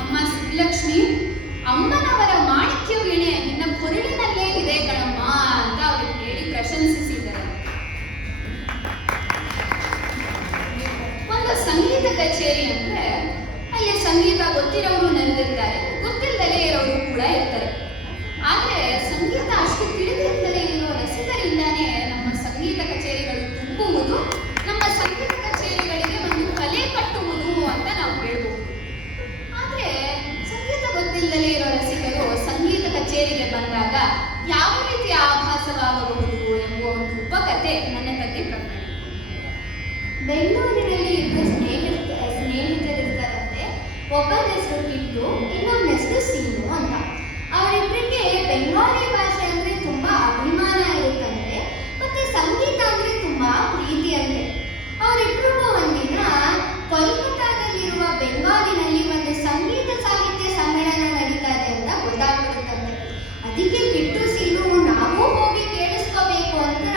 ಅಮ್ಮ ಸುಬ್ಬಲಕ್ಷ್ಮಿ, ಅಮ್ಮನವರ ಮಾಣಿಕ್ಯ ವೀಣೆ ನಿನ್ನ ಕೊರಳಿನಲ್ಲೇ ಇದೆ ಕಣಮ್ಮ ಅಂತ ಅವ್ರಿಗೆ ಹೇಳಿ ಪ್ರಶಂಸಿಸಿದ್ದಾರೆ. ಒಂದು ಸಂಗೀತ ಕಚೇರಿ ಅಂದ್ರೆ ಅಲ್ಲಿ ಸಂಗೀತ ಗೊತ್ತಿರೋರು ನೆರೆದಿರ್ತಾರೆ, ಗೊತ್ತಿಲ್ಲದಲೇ ಇರೋರು ಕೂಡ ಇರ್ತಾರೆ. ಆದ್ರೆ ಸಂಗೀತ ಅಷ್ಟು ತಿಳಿದಿದ್ದಲೇ ಇರೋ ರಸಿಕರಿಂದಾನೇ ನಮ್ಮ ಸಂಗೀತ ಕಚೇರಿಗಳು ತುಂಬುವುದು, ನಮ್ಮ ಸಂಗೀತ ಕಚೇರಿಗಳಿಗೆ ಒಂದು ಕಲೆ ಕಟ್ಟುವುದು ಅಂತ ನಾವು ಹೇಳ್ಬೋದು. ಆದ್ರೆ ಸಂಗೀತ ಗೊತ್ತಿಲ್ಲದಲೇ ಇರೋ ರಸಿಕರು ಸಂಗೀತ ಕಚೇರಿಗೆ ಬಂದಾಗ ಯಾವ ರೀತಿ ಆಭಾಸವಾಗಬಹುದು ಎಂಬ ಒಂದು ಉಪಕಥೆ ನನ್ನ ತಂದೆ ಪ್ರಕರಣ. ಬೆಂಗಳೂರಿನಲ್ಲಿ ಇಬ್ಬರು ಸ್ನೇಹಿತರಿರ್ತಾರಂತೆ. ಒಬ್ಬನ ಹೆಸರು ಕಿಟ್ಟು, ಇನ್ನೊಬ್ಬನ ಹೆಸರು ಸೀನು ಅಂತ. ಅವರಿಬ್ಬರಿಗೆ ಬೆಂಗಾಲಿ ಭಾಷೆ ಅಂದ್ರೆ ತುಂಬಾ ಅಭಿಮಾನ ಇರುತ್ತಂತೆ, ಮತ್ತೆ ಸಂಗೀತ ಅಂದ್ರೆ ತುಂಬಾ ಪ್ರೀತಿ ಅಂತೆ. ಅವರಿಬ್ಬರಿಗೂ ಒಂದಿನ ಕೋಲ್ಕತ್ತಾದಲ್ಲಿರುವ ಬೆಂಗಾಲಿನಲ್ಲಿ ಒಂದು ಸಂಗೀತ ಸಾಹಿತ್ಯ ಸಮ್ಮೇಳನ ನಡೀತಾ ಇದೆ ಅಂತ ಗೊತ್ತಾಗ್ಬಿಡುತ್ತಂತೆ. ಅದಕ್ಕೆ ಕಿಟ್ಟು ಸೀನು ನಾವು ಹೋಗಿ ಕೇಳಿಸ್ಕೋಬೇಕು ಅಂತ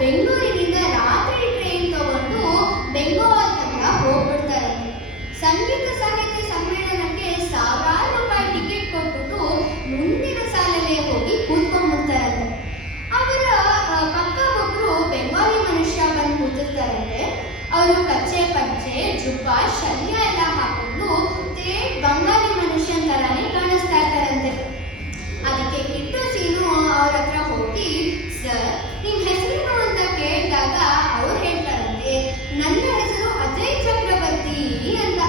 ಬೆಂಗಳೂರಿನಿಂದ ರಾತ್ರಿ ಟ್ರೈನ್ ತಗೊಂಡು ಬೆಂಗಾಲ್ ತನಕ ಹೋಗ್ಬಿಡ್ತಾರಂತೆ. ಸಂಗೀತ ಸಾಹಿತ್ಯ ಸಮ್ಮೇಳನಕ್ಕೆ ಸಾವಿರಾರು ರೂಪಾಯಿ ಟಿಕೆಟ್ ಕೊಟ್ಬಿಟ್ಟು ಮುಂದಿನ ಸಾಲಲ್ಲೇ ಹೋಗಿ ಕೂತ್ಕೊಂಡ್ಬಿಡ್ತಾರಂತೆ. ಅವರ ಪಕ್ಕ ಒಬ್ರು ಬೆಂಗಾಲಿ ಮನುಷ್ಯ ಬಂದು ಕೂತಿರ್ತಾರಂತೆ. ಅವರು ಕಚ್ಚೆ ಪಂಚೆ ಜುಬ್ಬ ಶಲ್ಯ ಎಲ್ಲ ಹಾಕೊಂಡು ತೇಟ್ ಬಂಗಾಲಿ ಮನುಷ್ಯನ ತರಾನೇ ಕಾಣಿಸ್ತಾ ಇರ್ತಾರಂತೆ. ಅದಕ್ಕೆ ಕಿಟ್ಟು ಸೀನು ಅವ್ರ ಹತ್ರ ಹೋಗಿ, ಸರ್ ನಿಮ್ ಹೆಸರೇನು ಅಂತ ಕೇಳಿದಾಗ ಅವ್ರು ಹೇಳ್ತಾರಂತೆ, ನನ್ನ ಹೆಸರು ಅಜಯ್ ಚಕ್ರವರ್ತಿ ಅಂತ.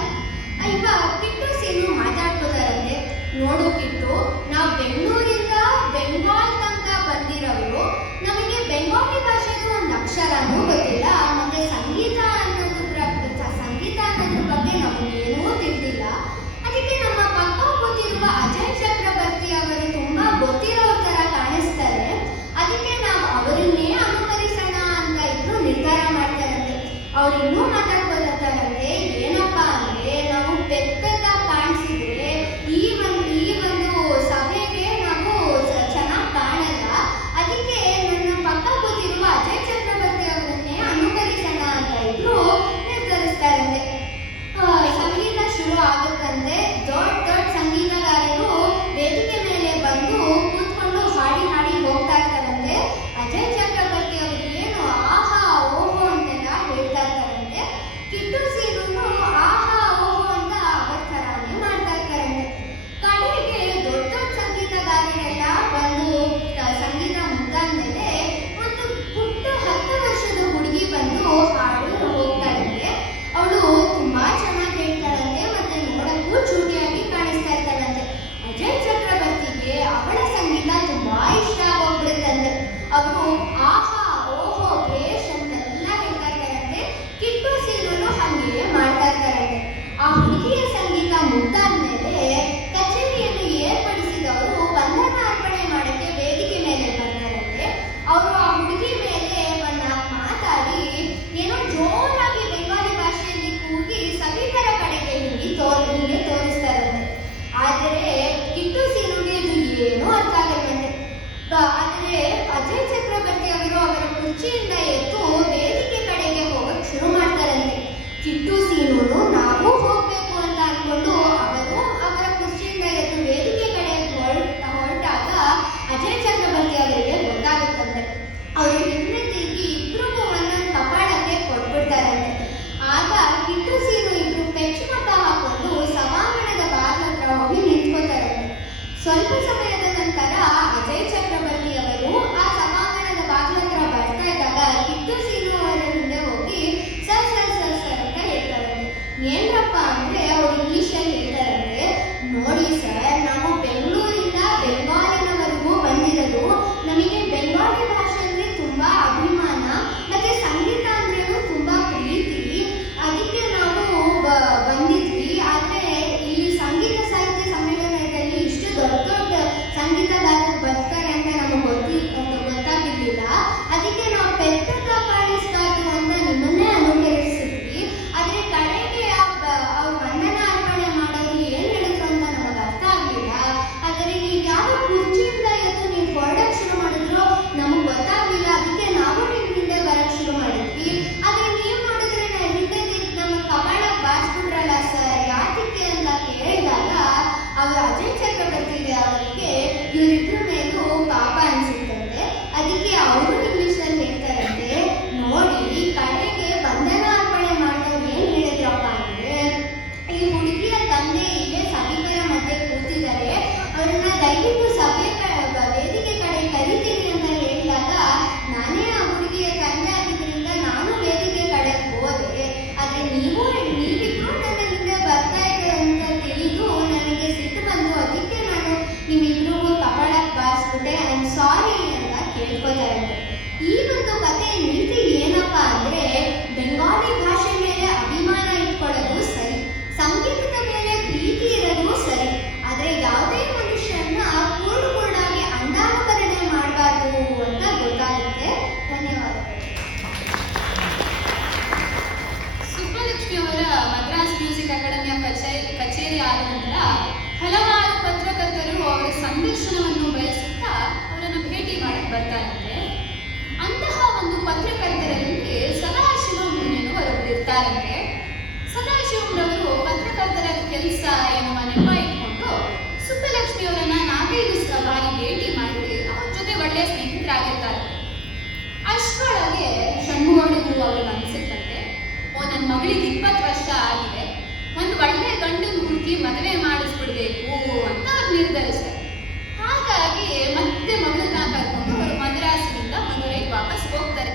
ಈಗ ಕಿಟ್ಟು ಸೀನು ಮಾತಾಡ್ಕೋತಾರಂತೆ, ನೋಡು ಕಿಟ್ಟು, ನಾವು ಬೆಂಗಳೂರಿಂದ ಬೆಂಗಾಲ್ ತನಕ ಬಂದಿರೋರು, ನಮಗೆ ಬೆಂಗಾಲಿ ಭಾಷೆದು ಒಂದು ಅಕ್ಷರನೂ ಗೊತ್ತಿಲ್ಲ, ಮತ್ತೆ ಸಂಗೀತ ಅನ್ನೋದ್ರ ಬಗ್ಗೆ ನಮಗೇನೂ ತಿಳಿದಿಲ್ಲ. ಅದಕ್ಕೆ ನಮ್ಮ ಪಕ್ಕ ಕೂತಿರುವ ಅಜಯ್ ಚಕ್ರವರ್ತಿ ಅವರು ತುಂಬಾ ಗೊತ್ತಿರೋ ತರ ಕಾಣಿಸ್ತಾರೆ, ಅದಕ್ಕೆ ನಾವು ಅವರನ್ನೇ ಅನುಕರಿಸೋಣ ಅಂತ ಇಬ್ರು ನಿರ್ಧಾರ ಮಾಡ್ತಾರಂತೆ. ಅವ್ರು ಇನ್ನೂ ಮಾತಾಡ್ಕೊಳ್ತಾರಂತೆ, ಏನಪ್ಪಾ ಅಂದ್ರೆ ನಾವು ಪೆದ್ದಾಗಿ ಕಾಣಿಸಿದ್ರೆ ಈ ಒಂದು ಸಭೆಗೆ ನಾವು ಚೆನ್ನಾಗಿ ಕಾಣಲ್ಲ, ಅದಕ್ಕೆ ನನ್ನ ಪಕ್ಕ ಕೂತಿರುವ ಅಜಯ್ ಚಕ್ರವರ್ತಿ ಅವರನ್ನೇ ಅನುಕರಿಸೋಣ ಅಂತ ಇಬ್ರು ನಿರ್ಧರಿಸ್ತಾರಂತೆ. ಸಂಗೀತ ಶುರು ಆಗುತ್ತಂತೆ. ದೊಡ್ಡ ಸಂಗೀತಗಾರರು ವೇದಿಕೆ ಮೇಲೆ ಬಂದು ಕೂತ್ಕೊಂಡು ಹಾಡಿ ಹಾಡಿ ಹೋಗ್ತಾ ಇರ್ತಾರಂತೆ. ಅಜಯ್ ಚಕ್ರವರ್ತಿ ಅವರು ಏನು ಆಹಾ ಓಹೋ ಅಂತೆಲ್ಲ ಹೇಳ್ತಾ ಇರ್ತಾರಂತೆ. ಇವರಿಬ್ಬರ ಮೇಲೂ ಪಾಪ ಅನ್ಸುತ್ತಂತೆ. ಅದಕ್ಕೆ ಅವರು ಇಂಗ್ಲಿಷಲ್ಲಿ ಹೇಳ್ತಾರಂತೆ, ನೋಡಿ ಕಡೆಗೆ ಬಂಧನ ಅರ್ಪಣೆ ಮಾಡಿದವ್ರು ಏನ್ ಹೇಳಿದ್ರಪ್ಪ ಅಂದ್ರೆ, ಈ ಹುಡುಗಿಯ ತಂದೆ ಇಲ್ಲೇ ಸಭಿಕರ ಮಧ್ಯೆ ಕೂತಿದ್ದಾರೆ, ಅವ್ರನ್ನ ದಯವಿಟ್ಟು ವೇದಿಕೆ ಕಡೆ ಕರಿತೀನಿ ಅಂತ ಹೇಳಿದಾಗ, ನಾನೇ ಆ ಹುಡುಗಿಯ ತಂದೆ ಆಗಿದ್ರಿಂದ ನಾನು ವೇದಿಕೆ ಕಡೆ ಹೋದೆ. ಆದ್ರೆ ನೀವಿಬ್ರು ನನ್ನ ಹಿಂದೆ ಬರ್ತಾ ಇದ್ದಾರೆ ಅಂತ ತಿಳಿದು ನನಗೆ ಸಿಟ್ಟು ಬಂದು, ಅದಕ್ಕೆ ನಾನು ನಿಮ್ಮಿಬ್ರಿಗೂ ಕಪಾಳಕ್ಕೆ ಬಾರಿಸ್ಬಿಟ್ಟೆ, ಐ ಆಮ್ ಸಾರಿ ಅಂತ ಕೇಳ್ಕೊತಾರಂತೆ. ಈ ಒಂದು ಕಥೆಯ ನೀತಿ ಏನಪ್ಪಾ ಅಂದ್ರೆ, ಬೆಂಗಾಲಿ ಭಾಷೆ ಮೇಲೆ ಅಭಿಮಾನ ಇಟ್ಕೊಳ್ಳೋದು ಸರಿ, ಸಂಗೀತದ ಮೇಲೆ ಪ್ರೀತಿ ಇರೋದು ಸರಿ, ಆದ್ರೆ ಯಾವುದೇ ಮನುಷ್ಯನ ಕೂಡಾಗಿ ಅಂಡಾನುಕರಣೆ ಮಾಡಬಾರ್ದು ಅಂತ ಗೊತ್ತಾಗುತ್ತೆ. ಧನ್ಯವಾದಗಳು. ಸುಬ್ಬಲಕ್ಷ್ಮಿ ಅವರ ಮದ್ರಾಸ್ ಮ್ಯೂಸಿಕ್ ಅಕಾಡೆಮಿಯ ಕಚೇರಿ ಆದ ನಂತರ ಹಲವಾರು ಪತ್ರಕರ್ತರು ಅವರ ಸಂದರ್ಶನವನ್ನು ಬಯಸುತ್ತಾ ಅವರನ್ನು ಭೇಟಿ ಮಾಡಕ್ ಬರ್ತಾರಂತೆ. ಅಂತಹ ಒಂದು ಪತ್ರಕರ್ತರಲ್ಲಿ ಸದಾಶಿವಂ ಎನ್ನುವರೊಬ್ಬರು ಇರ್ತಾರಂತೆ. ಸದಾಶಿವಂರವರು ಪತ್ರಕರ್ತರ ಕೆಲಸ ಎನ್ನುವ ನೆಪ ಇಟ್ಕೊಂಡು ಸುಬ್ಬಲಕ್ಷ್ಮಿ ಅವರನ್ನ 4-5 ಬಾರಿ ಭೇಟಿ ಮಾಡಿ ಅವ್ರ ಜೊತೆ ಒಳ್ಳೆ ಸ್ನೇಹಿತರಾಗಿರ್ತಾರೆ. ಅಷ್ಟರೊಳಗೆ ಷಣ್ಮುಗನಿಗೂ ಅವ್ರಿಗೆ ಅನ್ಸುತ್ತಂತೆ, ನನ್ನ ಮಗಳಿಗೆ 20 ವರ್ಷ ಆಗಿದೆ, ಒಂದು ಒಳ್ಳೆ ಗಂಡನ ಹುಡುಕಿ ಮದುವೆ ಮಾಡಿಸ್ಬಿಡ್ಬೇಕು ಅಂತ ಅವ್ರು ನಿರ್ಧರಿಸ್ತಾರೆ. ಹಾಗಾಗಿ ಮತ್ತೆ ಮಗಳನ್ನ ಕರ್ಕೊಂಡು ಅವರು ಮದ್ರಾಸಿನಿಂದ ಮಧುರೈಗೆ ವಾಪಸ್ ಹೋಗ್ತಾರೆ.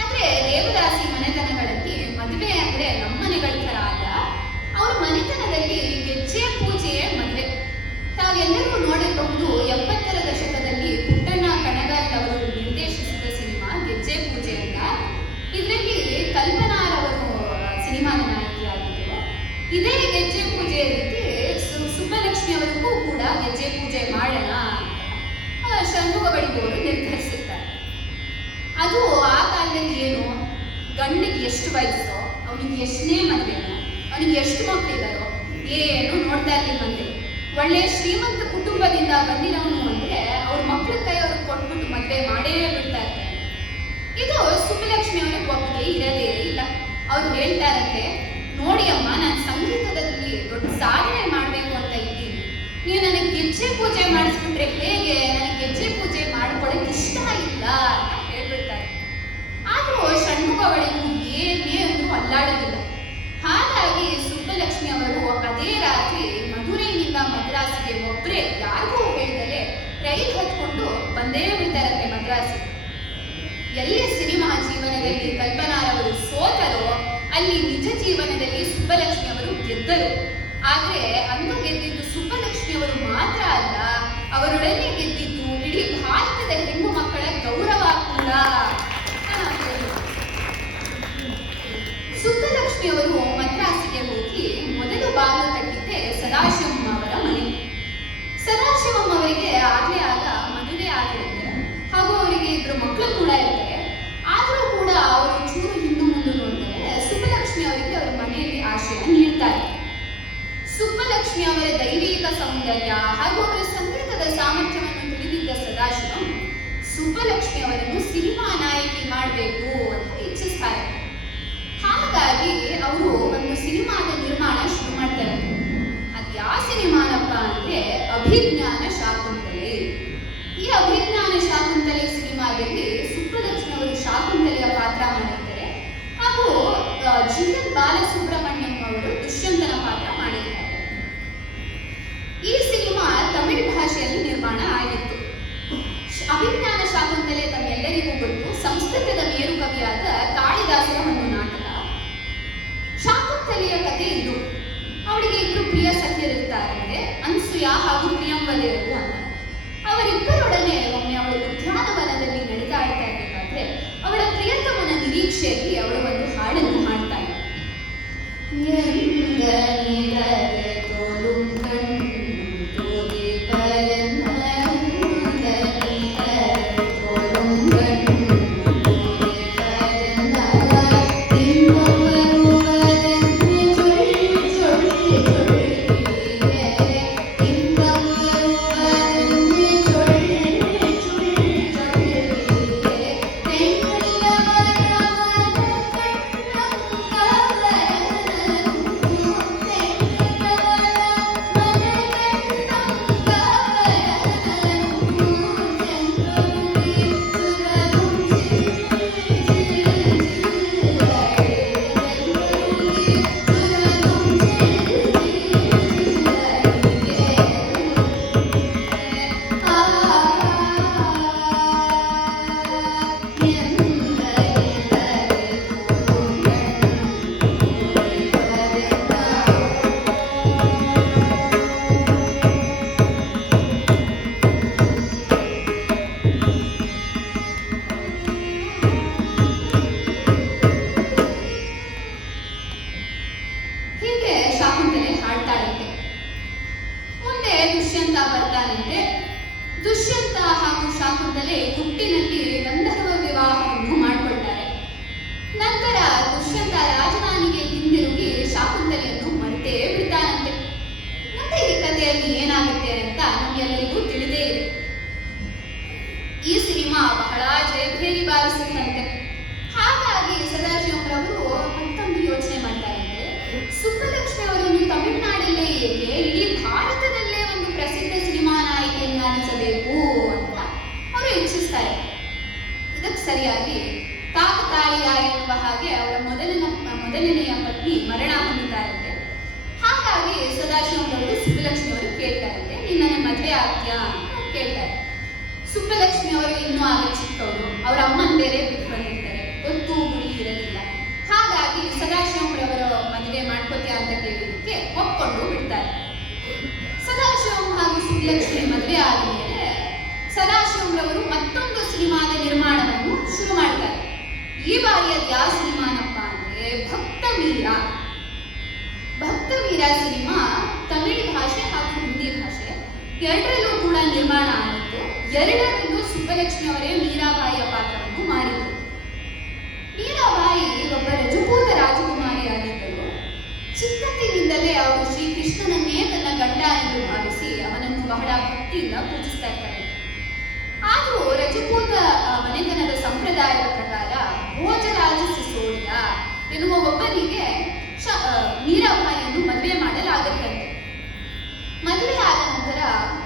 ಆದ್ರೆ ದೇವದಾಸಿ ಮನೆತನಗಳಲ್ಲಿ ಮದುವೆ ಅಂದ್ರೆ ನಮ್ಮನೆಗಳ ಥರ ಅಲ್ಲ. ಅವ್ರ ಮನೆತನದಲ್ಲಿ ಗೆಜ್ಜೆ ಪೂಜೆಯೇ ಮದುವೆ. ತಾವೆಲ್ಲರೂ ನೋಡಿರಬಹುದು, 70ರ ದಶಕದಲ್ಲಿ ಪುಟ್ಟಣ್ಣ ಕಣಗಾಲ್ ಅವರು ನಿರ್ದೇಶಿಸಿದ ಸಿನಿಮಾ ಗೆಜ್ಜೆ ಪೂಜೆ ಅಂತ. ಇದರಲ್ಲಿ ಕಲ್ಪನಾರವರು ಸಿನಿಮಾದ ನಾಯಕಿಯಾಗಿದ್ದರು. ಇದೇ ಗೆಜ್ಜೆ ಪೂಜೆ ರೀತಿ ಸುಬ್ಬಲಕ್ಷ್ಮಿ ಅವರಿಗೂ ಕೂಡ ಗೆಜ್ಜೆ ಪೂಜೆ ಮಾಡೋಣ ಷಣ್ಮುಗ ಬಡಿಗು ಅವರು ನಿರ್ಧರಿಸಿರ್ತಾರೆ. ಅದು ಆ ಕಾಲದಲ್ಲಿ ಏನು, ಗಂಡಿಗೆ ಎಷ್ಟು ವಯಸ್ಸು, ಅವನಿಗೆ ಎಷ್ಟನೇ ಮದುವೆನೋ, ಅವನಿಗೆ ಎಷ್ಟು ಮಕ್ಕಳಿದ್ದಾರೋ ಏನು ನೋಡ್ತಾ ಇರ್ಲಿಲ್ಲಂತೆ. ಒಳ್ಳೆ ಶ್ರೀಮಂತ ಕುಟುಂಬದಿಂದ ಬಂದಿರೋನು ಅಂದ್ರೆ ಅವ್ರ ಮಕ್ಕಳ ಕೈ ಅವ್ರಿಗೆ ಕೊಟ್ಬಿಟ್ಟು ಮದುವೆ ಮಾಡೇ ಬಿಡ್ತಾ ಇರ್ತಾರೆ. ಇದು ಸುಬ್ಬಲಕ್ಷ್ಮಿ ಅವರಿಗೆ ಒಪ್ಪಿಗೆ ಇರದೇ ಇಲ್ಲ. ಅವ್ರು ಹೇಳ್ತಾರಂತೆ, ನೋಡಿ ಅಮ್ಮ, ನಾನು ಸಂಗೀತದಲ್ಲಿ ದೊಡ್ಡ ಸಾಧನೆ ಮಾಡಬೇಕು ಅಂತ ಇದ್ದೀನಿ, ನೀವು ನನಗೆ ಗೆಜ್ಜೆ ಪೂಜೆ ಮಾಡಿಸ್ಬಿಟ್ರೆ ಹೇಗೆ, ನನಗೆ ಗೆಜ್ಜೆ ಪೂಜೆ ಮಾಡ್ಕೊಳಕ್ ಇಷ್ಟ ಇಲ್ಲ ಅಂತ ಹೇಳ್ಬಿಡ್ತಾರೆ. ಆದ್ರೂ ಷಣ್ಮುಗ ಬಳಿಗೂ ಏನೇ ಅಂದ್ರೂ ಅಲ್ಲಾಡೋದಿಲ್ಲ. ಹಾಗಾಗಿ ಸುಬ್ಬಲಕ್ಷ್ಮಿ ಅವರು ಅದೇ ರಾತ್ರಿ ಮಧುರೈನಿಂದ ಮದ್ರಾಸಿಗೆ ಒಬ್ಬರೇ ಯಾರಿಗೂ ಹೇಳ್ದಲೆ ರೈಲ್ ಹತ್ಕೊಂಡು ಬಂದೇ ಬಿಡ್ತಾರಂತೆ ಮದ್ರಾಸಿಗೆ. ಎಲ್ಲಿ ಸಿನಿಮಾ ಜೀವನದಲ್ಲಿ ಕಲ್ಪನಾರವರು ಸೋತರೋ, ಅಲ್ಲಿ ನಿಜ ಜೀವನದಲ್ಲಿ ಸುಬ್ಬಲಕ್ಷ್ಮಿ ಅವರು ಗೆದ್ದರು. ಆದ್ರೆ ಅಂದು ಗೆದ್ದಿದ್ದು ಸುಬ್ಬಲಕ್ಷ್ಮಿ ಅವರು ಮಾತ್ರ ಅಲ್ಲ, ಅವರೊಡನೆ ಗೆದ್ದಿದ್ದು ಇಡೀ ಭಾರತದ ಹೆಣ್ಣು ಮಕ್ಕಳ ಗೌರವ ಕೂಡ. ಸುಬ್ಬಲಕ್ಷ್ಮಿ ಅವರು ಮದ್ರಾಸಿಗೆ ಹೋಗಿ ಮೊದಲು ಬಾಗಿಲು ತಟ್ಟಿದ್ದೆ ಸದಾಶಿವಂ ಅವರ ಮನೆ. ಸದಾಶಿವಂ ಅವರಿಗೆ ಆಗ್ಲೇ ಆಗ ಮದುವೆ ಆಗಿರುತ್ತೆ, ಹಾಗೂ ಅವರಿಗೆ ಇಬ್ಬರು ಮಕ್ಕಳು ಕೂಡ ಇರ್ತಾರೆ. ಆದರೂ ಕೂಡ ಅವರು ಚೂರು ಹಿಂದು ಮುಂದೆ ನೋಡ್ತಾರೆ, ಸುಬ್ಬಲಕ್ಷ್ಮಿ ಅವರಿಗೆ ಅವರ ಮನೆಯಲ್ಲಿ ಆಶ್ರಯ ನೀಡ್ತಾರೆ. ಸುಬ್ಬಲಕ್ಷ್ಮಿ ಅವರ ದೈವಿಕ ಸೌಂದರ್ಯ ಹಾಗೂ ಅವರ ಸಂಗೀತದ ಸಾಮರ್ಥ್ಯವನ್ನು ತಿಳಿದಿದ್ದ ಸದಾಶಿವಂ ಸುಬ್ಬಲಕ್ಷ್ಮಿ ಅವರನ್ನು ಸಿನಿಮಾ ನಾಯಕಿ ಮಾಡಬೇಕು ಅಂತ ಇಚ್ಛಿಸ್ತಾರೆ. ಹಾಗಾಗಿ ಅವರು ಒಂದು ಸಿನಿಮಾದ ನಿರ್ಮಾಣ ಶುರು ಮಾಡ್ತಾರೆ. ಅದ್ಯಾ ಸಿನಿಮಾನಪ್ಪ ಅಂದ್ರೆ ಅಭಿಜ್ಞಾನ ಶಾಕುಂತಲೆ. ಈ ಅಭಿಜ್ಞಾನ ಶಾಕುಂತಲೆ ಸಿನಿಮಾದಲ್ಲಿ ಸುಬ್ಬಲಕ್ಷ್ಮಿ ಅವರು ಶಾಕುಂತಲೆಯ ಪಾತ್ರ ಮಾಡಿದ್ದಾರೆ, ಹಾಗೂ ಜಿ.ಎನ್. ಬಾಲಸುಬ್ರಹ್ಮಣ್ಯಂ ಅವರು ದುಷ್ಯಂತನ ಪಾತ್ರ ಮಾಡಿದ್ದಾರೆ. ಈ ಸಿನಿಮಾ ತಮಿಳು ಭಾಷೆಯಲ್ಲಿ ನಿರ್ಮಾಣ ಆಗಿತ್ತು. ಅಭಿಜ್ಞಾನ ಶಾಕುಂತಲೆ ತಮ್ಮೆಲ್ಲರಿಗೂ ಗೊತ್ತು, ಸಂಸ್ಕೃತದ ಮೇರುಕವಿಯಾದ ಕಾಳಿದಾಸರ ಒಂದು ನಾಟಕ. ಶಾಕುಂತಲೆಯ ಕಥೆ ಇದು. ಅವಳಿಗೆ ಇಬ್ಬರು ಪ್ರಿಯ ಸಖಿಯರಿರ್ತಾರಂತೆ, ಅನ್ಸುಯ ಹಾಗೂ ಪ್ರಿಯಂವಲೆಯರು ಅಂತ. ಅವರಿಬ್ಬರೊಡನೆ ಒಮ್ಮೆ ಅವಳು ಉದ್ಯಾನವನದಲ್ಲಿ ನಡೆದಾಡ್ತಾ ಇರಬೇಕಾದ್ರೆ ಅವಳ ಪ್ರಿಯತಮನ ನಿರೀಕ್ಷೆಯಲ್ಲಿ ಅವಳು ಒಂದು ಹಾಡನ್ನು ಹಾಡ್ತಾಳೆ. ಬರ್ತಾನಂತೆ. ದುಷ್ಯಂತ ಹಾಗೂ ಶಾಕುಂತಲೆ ಗುಟ್ಟಿನಲ್ಲಿ ಗಂಧರ್ವ ವಿವಾಹವನ್ನು ಮಾಡಿಕೊಳ್ತಾರೆ. ನಂತರ ದುಷ್ಯಂತ ರಾಜಧಾನಿಗೆ ಹಿಂದಿರುಗಿ ಶಾಕುಂತಲೆಯನ್ನು ಮರೆತೇ ಬಿಡ್ತಾನಂತೆ. ಮತ್ತೆ ಈ ಕಥೆಯಲ್ಲಿ ಏನಾಗುತ್ತೆ ಅಂತ ನಮ್ಗೆಲ್ಲರಿಗೂ ತಿಳಿದೇ ಇದೆ. ಈ ಸಿನಿಮಾ ಬಹಳ ಜಯಭೇರಿ ಬಾರಿಸಿದಂತೆ. ಹಾಗಾಗಿ ಸದಾಶಿವರವರು ಮತ್ತೊಂದು ಯೋಚನೆ ಮಾಡ್ತಾರಂತೆ, ಸುಬ್ಬಲಕ್ಷ್ಮಿ ಅವರನ್ನು ತಮಿಳುನಾಡಲ್ಲೇ ಏಕೆ ಇಡೀ ಭಾರತದಲ್ಲೇ ಒಂದು ಪ್ರಸಿದ್ಧ ಸಿನಿಮಾ ನಾಯಕಿಯನ್ನಾಗಿಸಬೇಕು ಅಂತ ಅವರು ಇಚ್ಛಿಸ್ತಾರೆ. ಇದಕ್ಕೆ ಸರಿಯಾಗಿ ಕಾಕತಾಳೀಯ ಎನ್ನುವ ಹಾಗೆ ಅವರ ಮೊದಲನೆಯ ಪತ್ನಿ ಮರಣ ಹೊಂದಿದ್ದಾರಂತೆ. ಹಾಗಾಗಿ ಸದಾಶಿವರವರು ಸುಬ್ಬಲಕ್ಷ್ಮಿ ಅವರು ಕೇಳ್ತಾರಂತೆ, ನೀನು ನನ್ನ ಮದುವೆ ಆಗ್ತೀಯಾ ಅಂತ ಕೇಳ್ತಾರೆ. ಸುಬ್ಬಲಕ್ಷ್ಮಿ ಅವರು ಇನ್ನೂ ಆಗ ಚಿಕ್ಕವರು, ಅವರ ಅಮ್ಮನ ಬೇರೆ ಬಿಟ್ಟು ಬಂದಿರ್ತಾರೆ, ಗೊತ್ತು ಗುರಿ ಇರಲಿಲ್ಲ. ಹಾಗಾಗಿ ಸದಾಶಿವರವರ ಮದುವೆ ಮಾಡ್ಕೋತೀಯ ಅಂತ ಕೇಳಿದಕ್ಕೆ ಒಪ್ಕೊಂಡು ಬಿಡ್ತಾರೆ. ಸದಾಶಿವಂ ಹಾಗೂ ಸುಬ್ಬಲಕ್ಷ್ಮಿ ಮದುವೆ ಆದಮೇಲೆ ಸದಾಶಿವರವರು ಮತ್ತೊಂದು ಸಿನಿಮಾದ ನಿರ್ಮಾಣವನ್ನು ಶುರು ಮಾಡ್ತಾರೆ. ಈ ಬಾರಿಯ ಯಾವ ಸಿನಿಮಾನಪ್ಪ ಅಂದ್ರೆ ಭಕ್ತ ವೀರ. ಭಕ್ತ ವೀರ ಸಿನಿಮಾ ತಮಿಳು ಭಾಷೆ ಹಾಗೂ ಹಿಂದಿ ಭಾಷೆ ಎರಡರಲ್ಲೂ ಕೂಡ ನಿರ್ಮಾಣ ಆಗಿತ್ತು. ಎರಡರಲ್ಲೂ ಸುಬ್ಬಲಕ್ಷ್ಮಿ ಅವರೇ ಮೀರಾಬಾಯಿಯ ಪಾತ್ರವನ್ನು ಮಾಡಿದರು. ಮೀರಾಬಾಯಿ ಒಬ್ಬ ರಜಪೂತ ರಾಜಕುಮಾರಿ ಆಗಿದ್ದರು. ಚಿಕ್ಕಂದಿನಿಂದಲೇ ಅವರು ಶ್ರೀಕೃಷ್ಣನನ್ನೇ ತನ್ನ ಗಂಡ ಎಂದು ಭಾವಿಸಿ ಅವನನ್ನು ಬಹಳ ಭಕ್ತಿಯಿಂದ ಪೂಜಿಸ್ತಾ ಇರ್ತಾರೆ. ಆದರೂ ರಜಪೂತ ಮನೆತನದ ಸಂಪ್ರದಾಯದ ಪ್ರಕಾರ ಭೋಜರಾಜ ಸಿಸೋಡಿಯ ಎನ್ನುವ ಒಬ್ಬನಿಗೆ ಮೀರಾಬಾಯಿಯನ್ನು ಮದುವೆ ಮಾಡಲಾಗುತ್ತಂತೆ. ಮದುವೆ ಆದ ನಂತರ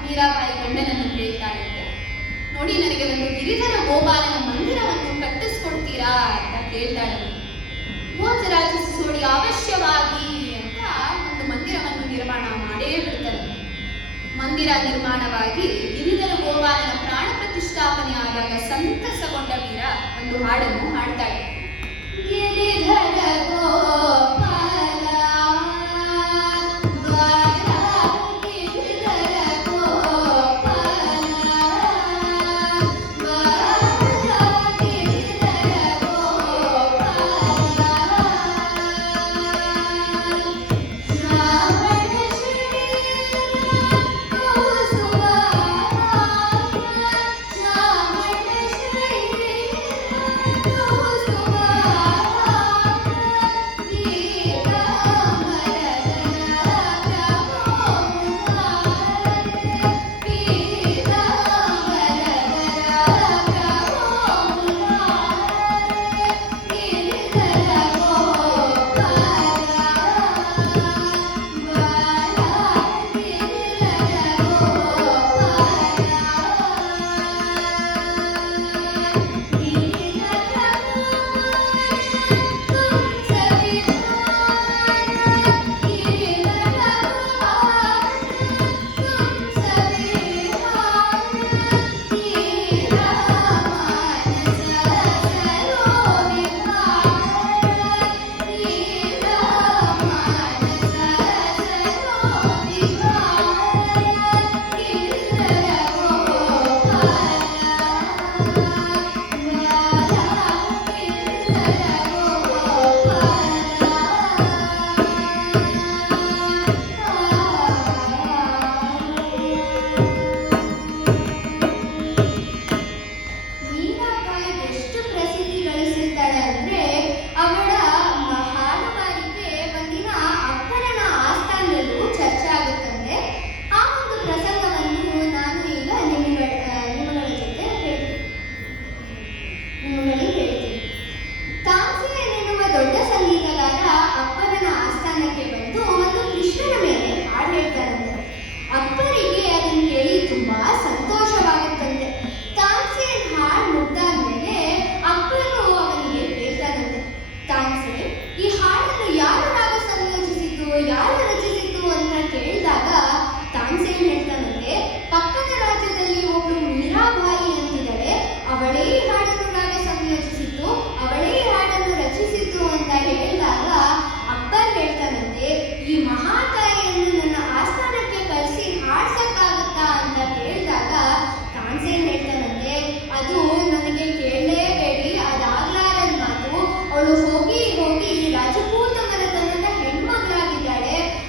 ಮೀರಾಬಾಯಿ ಗಂಡನನ್ನು ಹೇಳ್ತಾಳಂತೆ, ನೋಡಿ ನನಗೆ ಒಂದು ಗಿರಿಧರ ಗೋಪಾಲನ ಮಂದಿರವನ್ನು ಕಟ್ಟಿಸ್ಕೊಡ್ತೀರಾ ಅಂತ ಕೇಳ್ತಾಳೆ. ಭೋಜರಾಜ ಸಿಸೋಡಿ ಅವಶ್ಯವಾಗಿ ಅಂತ ಒಂದು ಮಂದಿರವನ್ನು ನಿರ್ಮಾಣ ಮಾಡೇ ಬಿಡ್ತಾರೆ. ಮಂದಿರ ನಿರ್ಮಾಣವಾಗಿ ಗಿರಿಧರ ಗೋಪಾಲನ ಪ್ರಾಣ ಪ್ರತಿಷ್ಠಾಪನೆ ಆದಾಗ ಸಂತಸಗೊಂಡ ವೀರ ಒಂದು ಹಾಡನ್ನು ಹಾಡ್ತಾಳೆ. ಗಿರಿಧರ ಗೋಪಾಲ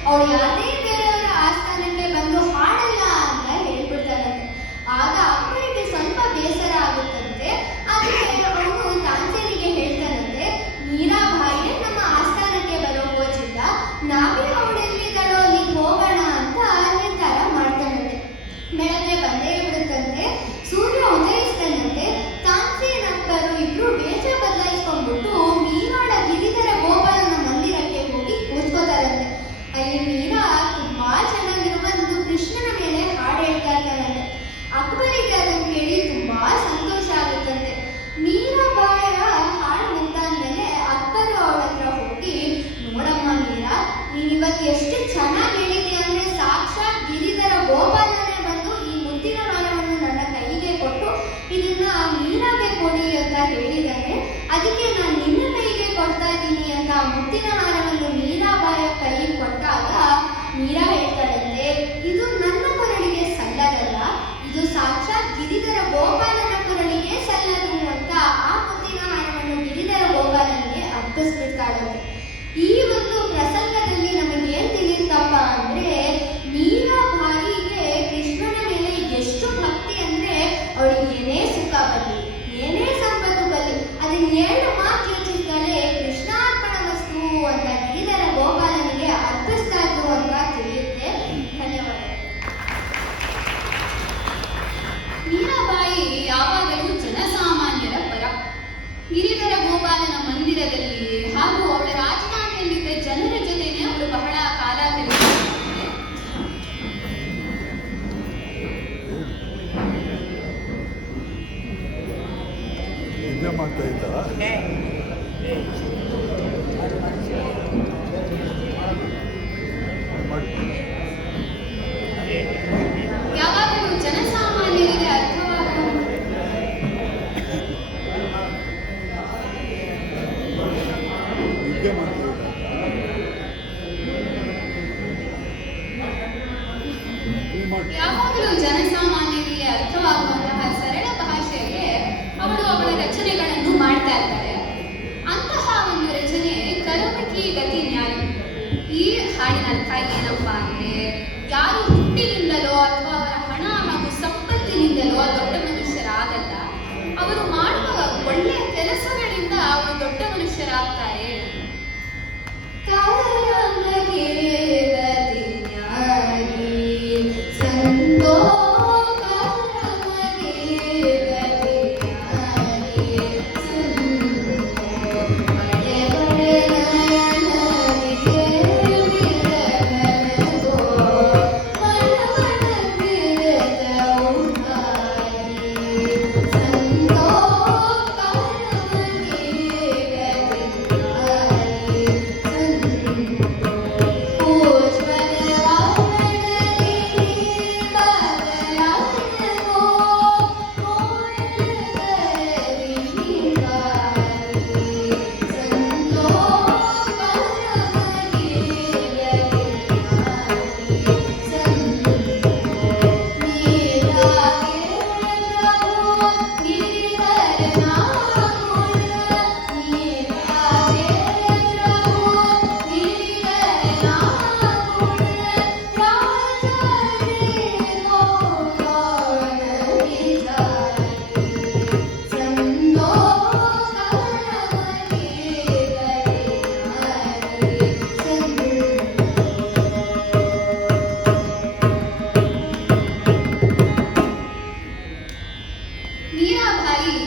ಅವಳು ಯಾರೇ ಬೇರೆಯವರ ಆಸ್ಥಾನಕ್ಕೆ ಬಂದು ಹಾಡಲ್ಲ ಅಂತ ಎಷ್ಟು ಚೆನ್ನಾಗಿ ಹೇಳಿದೆ ಅಂದ್ರೆ ಸಾಕ್ಷಾತ್ ಗಿರಿಧರ ಗೋಪಾಲನೇ ಬಂದು ಈ ಮುತ್ತಿನ ಹಾರವನ್ನು ನನ್ನ ಕೈಗೆ ಕೊಟ್ಟು ಇದನ್ನ ಮೀರಾಗೆ ಕೊಡಿ ಅಂತ ಹೇಳಿದಾನೆ. ಅದಕ್ಕೆ ನಾನು ನಿನ್ನ ಕೈಗೆ ಕೊಡ್ತಾ ಇದ್ದೀನಿ ಅಂತ ಮುತ್ತಿನ ಹಾರವನ್ನು ಮೀರಾಬಾಯ ಕೈಗೆ ಕೊಟ್ಟಾಗ ಮೀರಾ ಹೇಳ್ತಾಳಂತೆ, ಇದು ನನ್ನ ಕೊರಳಿಗೆ ಸಲ್ಲದಲ್ಲ, ಇದು ಸಾಕ್ಷಾತ್ ಗಿರಿಧರ ಗೋಪಾಲನ ಕೊರಳಿಗೆ ಸಲ್ಲದು ಅಂತ ಆ ಮುತ್ತಿನ ಹಾರವನ್ನು ಗಿರಿಧರ ಗೋಪಾಲನಿಗೆ ಅರ್ಪಿಸ್ಬಿಡ್ತಾಳಂತೆ. ಈ ಒಂದು ಪ್ರಸಂಗದಲ್ಲಿ ನಮಗೆ ಏನ್ ತಿಳಿಯುತ್ತಪ್ಪ ಅಂದ್ರೆ ಮೀರಾಬಾಯಿಗೆ ಕೃಷ್ಣನ ಮೇಲೆ ಎಷ್ಟು ಭಕ್ತಿ ಅಂದ್ರೆ ಅವಳಿಗೆ ಏನೇ ಸುಖ ಬರಲಿ ಏನೇ ಸಂಪತ್ತು ಬರಲಿ ಅದನ್ನ 2 ಮಾತು ಯೋಚಿಸ್ತಾಳೆ, ಕೃಷ್ಣಾರ್ಪಣ ವಸ್ತು ಅಂತ ಗಿರಿಧರ ಗೋಪಾಲನಿಗೆ ಅರ್ಪಿಸ್ತಾ ಇದ್ರು ಅಂತ ತಿಳಿಯುತ್ತೆ. ಧನ್ಯವಾದಗಳು. ಮೀರಾಬಾಯಿ ಯಾವಾಗಲೂ ಜನಸಾಮಾನ್ಯರ ಪರ. ಗಿರಿಧರ ಗೋಪಾಲನ ಮಂದಿರದಲ್ಲಿ ಹಾಗೂ ಅವಳ ರಾಜಧಾನಿಯಲ್ಲಿದ್ದ ಜನರ ಜೊತೆನೆ ಅವಳು ಬಹಳ ಕಾಲ ಕಳೆದಿದ್ದಾಳೆ. ಮಾಡ್ತಾ ಇದ್ದಾಳ. ಯಾವಾಗಲೂ ಜನಸಾಮಾನ್ಯರಿಗೆ ಅರ್ಥವಾಗುವ ಯಾವಾಗಲೂ ಜನಸಾಮಾನ್ಯರಿಗೆ ಅರ್ಥವಾಗುವಂತಹ ಸರಳ ಭಾಷೆಯಲ್ಲೇ ಅವಳು ಅವಳ ರಚನೆಗಳನ್ನು ಮಾಡ್ತಾ ಇರ್ತಾರೆ. ಅಂತಹ ಒಂದು ರಚನೆ ಕರುಮಕಿ ಗತಿ ನ್ಯಾಯ. ಈ ಹಾಡಿನ ಅರ್ಥ ಏನಪ್ಪಾ ಅಂದ್ರೆ, ಯಾರು ಹುಟ್ಟಿನಿಂದಲೋ ಅಥವಾ ಅವರ ಹಣ ಹಾಗೂ ಸಂಪತ್ತಿನಿಂದಲೋ ದೊಡ್ಡ ಮನುಷ್ಯರಾಗಲ್ಲ, ಅವರು ಮಾಡುವ ಒಳ್ಳೆಯ ಕೆಲಸಗಳಿಂದ ಅವರು ದೊಡ್ಡ ಮನುಷ್ಯರಾಗ್ತಾರೆ.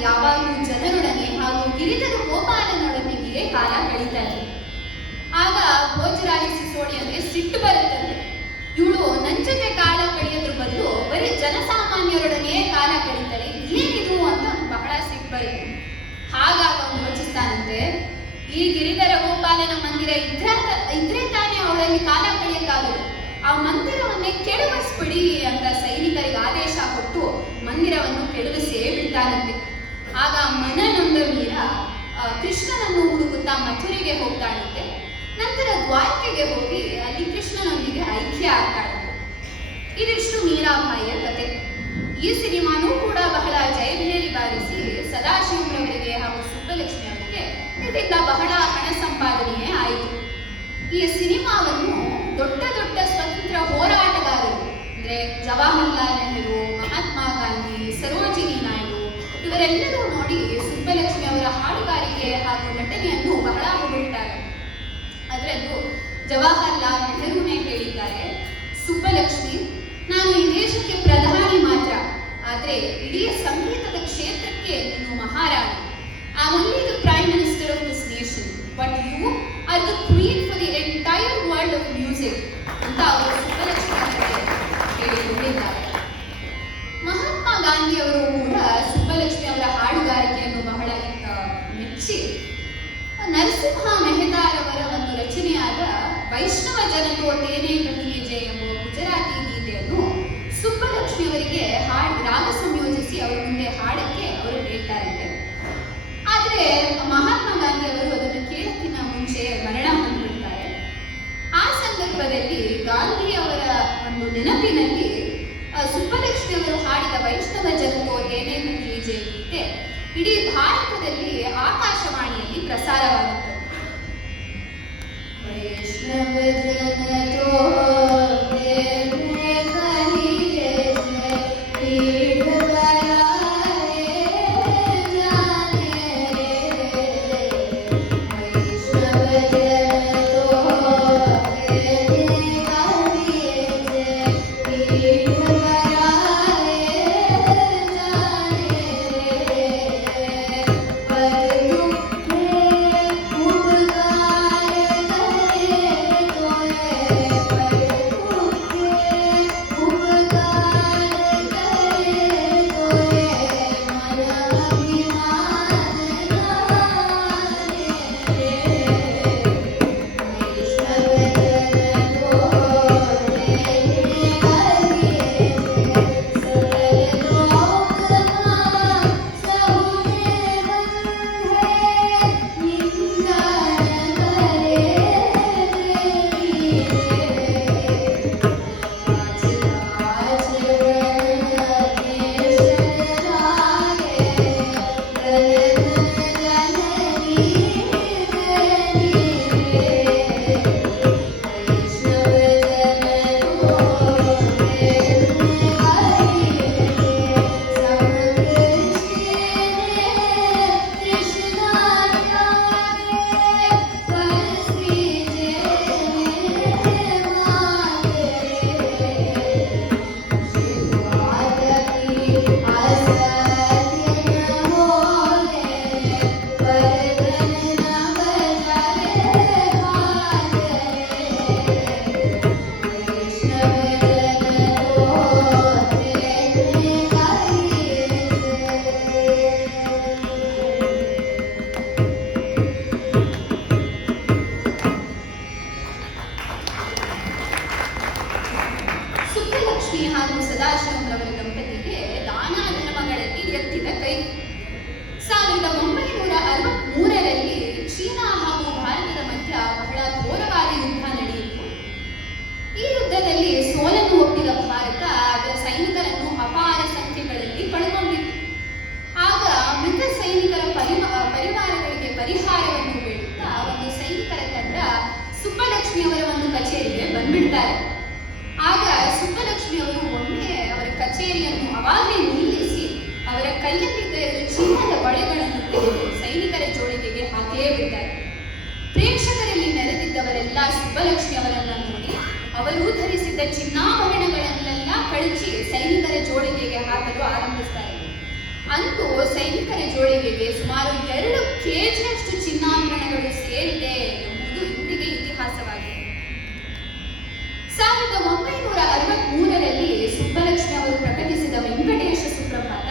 ಯಾವಾಗಲೂ ಜನರೊಡನೆ ಹಾಗೂ ಗಿರಿಧರ ಗೋಪಾಲನೊಡನೆಯೇ ಕಾಲ ಕಳೀತಾರೆ. ಆಗ ಭೋಜರಾಜ ಸಿಸೋಡಿಯನ್ಗೆ ಸಿಟ್ಟು ಬರುತ್ತದೆ. ಇವಳು ನನ್ನ ಜೊತೆ ಕಾಲ ಕಳೆಯೋದ್ರ ಬದಲು ಬರೀ ಜನಸಾಮಾನ್ಯರೊಡನೆ ಕಾಲ ಕಳೀತಾಳೆ, ಏನಿದು ಅಂತ ಬಹಳ ಸಿಟ್ಟು ಬರುತ್ತೆ. ಹಾಗಾಗಿ ಅವನು ಯೋಚಿಸ್ತಾನಂತೆ, ಈ ಗಿರಿಧರ ಗೋಪಾಲನ ಮಂದಿರ ಇದ್ರೆ ತಾನೇ ಅವಳಲ್ಲಿ ಕಾಲ ಕಳೆಯಕ್ಕಾಗದು, ಆ ಮಂದಿರವನ್ನೇ ಕೆಡವಿಸ್ಬಿಡಿ ಅಂತ ಸೈನಿಕರಿಗೆ ಆದೇಶ ಕೊಟ್ಟು ಮಂದಿರವನ್ನು ಕೆಡವಿಸೇ ಬಿಡ್ತಾನಂತೆ. ಆಗ ಮನನೊಂದ ಮೀರ ಕೃಷ್ಣನನ್ನು ಹುಡುಕುತ್ತಾ ಮಥುರೆಗೆ ಹೋಗ್ತಾಳಂತೆ. ನಂತರ ದ್ವಾರಕೆಗೆ ಹೋಗಿ ಅಲ್ಲಿ ಕೃಷ್ಣನೊಂದಿಗೆ ಐಕ್ಯ ಆಗ್ತಾಳಂತೆ. ಇದಿಷ್ಟು ಮೀರಾಬಾಯಿಯ ಕತೆ. ಈ ಸಿನಿಮಾನೂ ಕೂಡ ಬಹಳ ಜಯಭೇರಿ ಬಾರಿಸಿ ಸದಾಶಿವರವರಿಗೆ ಹಾಗೂ ಸುಬ್ಬಲಕ್ಷ್ಮಿ ಅವರಿಗೆ ಇದರಿಂದ ಬಹಳ ಹಣ ಸಂಪಾದನೆಯೇ ಆಯಿತು. ಈ ಸಿನಿಮಾವನ್ನು ದೊಡ್ಡ ದೊಡ್ಡ ಸ್ವತಂತ್ರ ಹೋರಾಟಗಾರರು ಅಂದ್ರೆ ಜವಾಹರ್ಲಾಲ್ ನೆಹರು, ಮಹಾತ್ಮ ಗಾಂಧಿ, ಸರೋಜಿನಿ ನಾಯ್ಡು ಇವರೆಲ್ಲರೂ ನೋಡಿ ಸುಬ್ಬಲಕ್ಷ್ಮಿ ಅವರ ಹಾಡುಗಾರಿಕೆ ಹಾಗೂ ನಟನೆಯನ್ನು ಬಹಳ ಹೊಗಳ್ತಾರೆ. ಅದರಲ್ಲೂ ಜವಾಹರ್ಲಾಲ್ ನೆಹರುನೇ ಹೇಳಿದ್ದಾರೆ, ಸುಬ್ಬಲಕ್ಷ್ಮಿ ನಾನು ಈ ದೇಶಕ್ಕೆ ಪ್ರಧಾನಿ ಮಾತ್ರ, ಆದ್ರೆ ಇಡೀ ಸಂಗೀತದ ಕ್ಷೇತ್ರಕ್ಕೆ ನೀನು ಮಹಾರಾಣಿ. I am only the prime minister of this nation, but you are the queen for the entire world of music ಅಂತ ಅವರು ಸುಬ್ಬಲಕ್ಷ್ಮಿ ಅವರಿಗೆ ಹೇಳಿಕೊಂಡಿದ್ದಾರೆ. ಮಹಾತ್ಮ ಗಾಂಧಿ ಅವರು ಕೂಡ ಸುಬ್ಬಲಕ್ಷ್ಮಿ ಅವರ ಹಾಡುಗಾರಿಕೆಯನ್ನು ಬಹಳ ಮೆಚ್ಚಿ ನರಸಿಂಹ ಮೆಹತಾರವರ ಒಂದು ರಚನೆಯಾದ ವೈಷ್ಣವ ಜನಕೋ ತೇನೇ ಕಹಿಯೇ ಜಯ ಎಂಬ ಗುಜರಾತಿ ಗೀತೆಯನ್ನು ಸುಬ್ಬಲಕ್ಷ್ಮಿಯವರಿಗೆ ರಾಗ ಸಂಯೋಜಿಸಿ ಅವರ ಮುಂದೆ ಹಾಡಕ್ಕೆ ಅವರು ಹೇಳ್ತಾರಂತೆ. ಆದ್ರೆ ಮಹಾತ್ಮ ಗಾಂಧಿ ಅವರು ಅದನ್ನು ಕೇಳಕ್ಕಿಂತ ಮುಂಚೆ ಮರಣ ಹೊಂದಿರ್ತಾರೆ. ಆ ಸಂದರ್ಭದಲ್ಲಿ ಗಾಂಧಿ ಅವರ ಒಂದು ನೆನಪಿನಲ್ಲಿ ಸುಬ್ಬಲಕ್ಷ್ಮಿ ಅವರು ಹಾಡಿದ ವೈಷ್ಣವ ಜನಕೋ ತೇನೇ ಕಹಿಯೇ ಜಯ ಗೀತೆ ಇಡೀ ಭಾರತದಲ್ಲಿ ಆಕಾಶವಾಣಿಯಲ್ಲಿ ಪ್ರಸಾರವಾಗುತ್ತದೆ. ವೈಷ್ಣವ ಜನತೋ ಹಾಗೂ ಸದಾಶಿವರವರ ದಂಪತಿಗೆ ದಾನ ಧರ್ಮಗಳಲ್ಲಿ ಎತ್ತಿದ ಕೈ. 1963ರಲ್ಲಿ ಚೀನಾ ಹಾಗೂ ಭಾರತದ ಮಧ್ಯ ಬಹಳ ಘೋರವಾದ ಯುದ್ಧ ನಡೆಯಿತು. ಈ ಯುದ್ಧದಲ್ಲಿ ಸೋಲನ್ನು ಒಪ್ಪಿದ ಭಾರತ ಅದರ ಸೈನಿಕರನ್ನು ಅಪಾರ ಸಂಖ್ಯೆಗಳಲ್ಲಿ ಕಳೆದುಕೊಂಡಿತ್ತು. ಆಗ ಮೃತ ಸೈನಿಕರ ಪರಿವಾರಗಳಿಗೆ ಪರಿಹಾರವನ್ನು ಬೇಡುತ್ತಾ ಒಂದು ಸೈನಿಕರ ತಂಡ ಸುಬ್ಬಲಕ್ಷ್ಮಿಯವರ ಒಂದು ಕಚೇರಿಗೆ ಬಂದ್ಬಿಡ್ತಾರೆ. ಆಗ ಸುಬ್ಬಲಕ್ಷ್ಮಿ ಅವರು ಒಮ್ಮೆ ಅವರ ಕಚೇರಿಯನ್ನು ಅವಾಗಲೇ ನಿಲ್ಲಿಸಿ ಅವರ ಕೈಯಲ್ಲಿದ್ದ ಚಿನ್ನದ ಬಳೆಗಳನ್ನು ತೆಗೆದು ಸೈನಿಕರ ಜೋಳಿಗೆಗೆ ಹಾಕೇ ಬಿಡ್ತಾರೆ. ಪ್ರೇಕ್ಷಕರಲ್ಲಿ ನೆರೆದಿದ್ದವರೆಲ್ಲ ಸುಬ್ಬಲಕ್ಷ್ಮಿ ಅವರನ್ನ ನೋಡಿ ಅವರು ಧರಿಸಿದ್ದ ಚಿನ್ನಾಭರಣಗಳನ್ನೆಲ್ಲ ಕಳಚಿ ಸೈನಿಕರ ಜೋಳಿಗೆಗೆ ಹಾಕಲು ಆರಂಭಿಸ್ತಾರೆ. ಅಂತೂ ಸೈನಿಕರ ಜೋಳಿಗೆಗೆ ಸುಮಾರು 2 ಕೆಜಿಯಷ್ಟು ಚಿನ್ನಾಭರಣಗಳು ಸೇರಿದೆ ಎಂಬುದು ಇಂದಿಗೆ ಇತಿಹಾಸವಾಗಿದೆ. 1963ರಲ್ಲಿ ಸುಬ್ಬಲಕ್ಷ್ಮಿ ಅವರು ಪ್ರಕಟಿಸಿದ ವೆಂಕಟೇಶ ಸುಪ್ರಭಾತ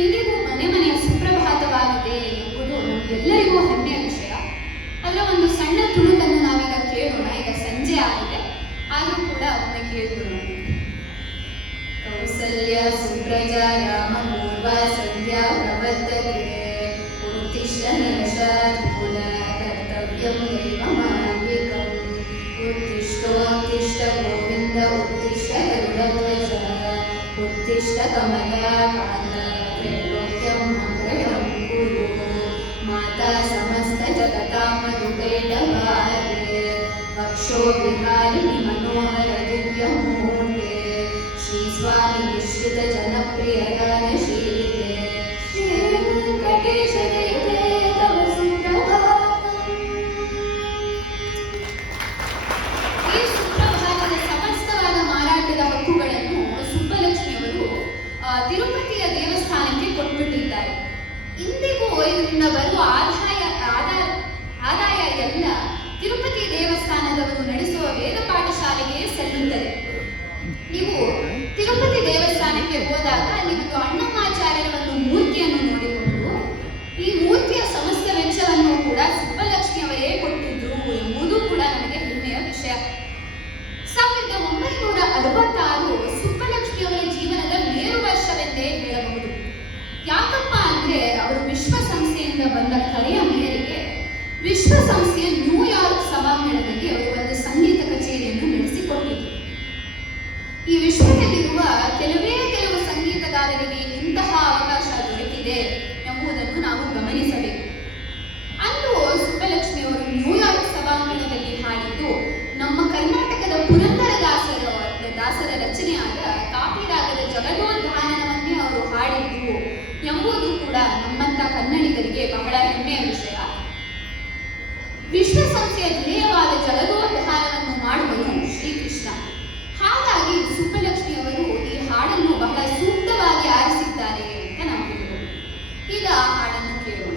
ಇಂದಿಗೂ ಮನೆ ಮನೆಯ ಸುಪ್ರಭಾತವಾಗಿದೆ ಎಂಬುದು ನಮಗೆಲ್ಲರಿಗೂ ಹೆಮ್ಮೆಯ ವಿಷಯ. ಅದರ ಒಂದು ಸಣ್ಣ ತುಣುಕನ್ನು ನಾವೀಗ ಕೇಳೋಣ. ಈಗ ಸಂಜೆ ಆಗಿದೆ, ಆದರೂ ಕೂಡ ಒಮ್ಮೆ ಕೇಳ್ಬಿಡೋಣ. ಕೌಸಲ್ಯ ಸುಪ್ರಜಾ ರಾಮ ಪೂರ್ವ ಸಂಧ್ಯಾ ಪ್ರವರ್ತತೆ ಉತ್ತಿಷ್ಠ ನರಶಾರ್ದೂಲ ಕರ್ತವ್ಯಂ ದೈವಮಾಂಗಿಕಂ ಉತ್ತಿಷ್ಠೋತ್ತಿಷ್ಠ ಗೋವಿಂದ ಉತ್ತಿಷ್ಠ ಗರುಡಧ್ವಜ ಉತ್ತಿಷ್ಠ ಕಮಲಾಕಾಂತ ತ್ರೈಲೋಕ್ಯಂ ಮಂಗಳಂ ಕುರು ಮಾತಾ ಸಮಸ್ತ ಜಗತಾಂ ಮಧುಕೈಟಭಾರೇ ವಕ್ಷೋ ವಿಹಾರಿಣಿ ಮನೋಹರ ದಿವ್ಯಮೂರ್ತೆ ಶ್ರೀ ಸ್ವಾಮಿ ನಿಶ್ಚಿತ ಜನಪ್ರಿಯ ಗಾನಶೀಲಿತೆ ಶ್ರೀ ವೆಂಕಟೇಶ ದೈತೆ ತವ ಸುಪ್ರಭಾತಂ. ಈ ಸುಪ್ರಭಾತದ ಸಮಸ್ತವಾದ ಮಾರಾಟದ ಹಕ್ಕುಗಳನ್ನು ಸುಬ್ಬಲಕ್ಷ್ಮಿಯವರು ತಿರುಪತಿಯ ದೇವಸ್ಥಾನಕ್ಕೆ ಕೊಟ್ಬಿಟ್ಟಿದ್ದಾರೆ. ಇಂದಿಗೂ ಇದರಿಂದ ಬರುವ ಆದಾಯ ಎಲ್ಲ ತಿರುಪತಿ ದೇವಸ್ಥಾನದವರು ನಡೆಸುವ ವೇದ ಪಾಠಶಾಲೆಗೆ ಸಲ್ಲುತ್ತದೆ. ನೀವು ತಿರುಪತಿ ದೇವಸ್ಥಾನಕ್ಕೆ ಕರೆಯ ಮೇರೆಗೆ ವಿಶ್ವಸಂಸ್ಥೆಯ ನ್ಯೂಯಾರ್ಕ್ ಸಭಾಂಗಣದಲ್ಲಿ ಅವರು ಒಂದು ಸಂಗೀತ ಕಚೇರಿಯನ್ನು ನಡೆಸಿಕೊಟ್ಟಿದ್ರು. ಈ ವಿಶ್ವದಲ್ಲಿರುವ ಕೆಲವು ಸಂಗೀತಗಾರರಿಗೆ ಇಂತಹ ಅವಕಾಶ ದೊರೆತಿದೆ ಎಂಬುದನ್ನು ನಾವು ಗಮನಿಸಬೇಕು. ಅಂದು ಸುಬ್ಬಲಕ್ಷ್ಮಿ ಅವರು ನ್ಯೂಯಾರ್ಕ್ ಸಭಾಂಗಣದಲ್ಲಿ ಹಾಡಿದ್ದು ನಮ್ಮ ಕರ್ನಾಟಕದ ದಾಸರ ರಚನೆಯಾದ ಕಾಪಿರಾಗದ ಜಗದೋದ್ಧಾನವನ್ನೇ ಅವರು ಹಾಡಿದ್ದು ಎಂಬುದು ಕೂಡ ನಮ್ಮಂತ ಕನ್ನಡಿಗರಿಗೆ ಬಹಳ ಹೆಮ್ಮೆಯ ವಿಷಯ. ವಿಶ್ವಸಂಸ್ಥೆಯ ಧ್ಯೇಯವಾದ ಜಗದೋದ್ಧಾನವನ್ನು ಮಾಡುವನು ಶ್ರೀಕೃಷ್ಣ. ಹಾಗಾಗಿ ಸುಬ್ಬಲಕ್ಷ್ಮಿ ಅವರು ಈ ಹಾಡನ್ನು ಬಹಳ ಸೂಕ್ತವಾಗಿ ಆರಿಸಿದ್ದಾರೆ ಅಂತ ನಾವು ಹೇಳ್ಬೋದು. ಈಗ ಆ ಹಾಡನ್ನು ಕೇಳೋಣ.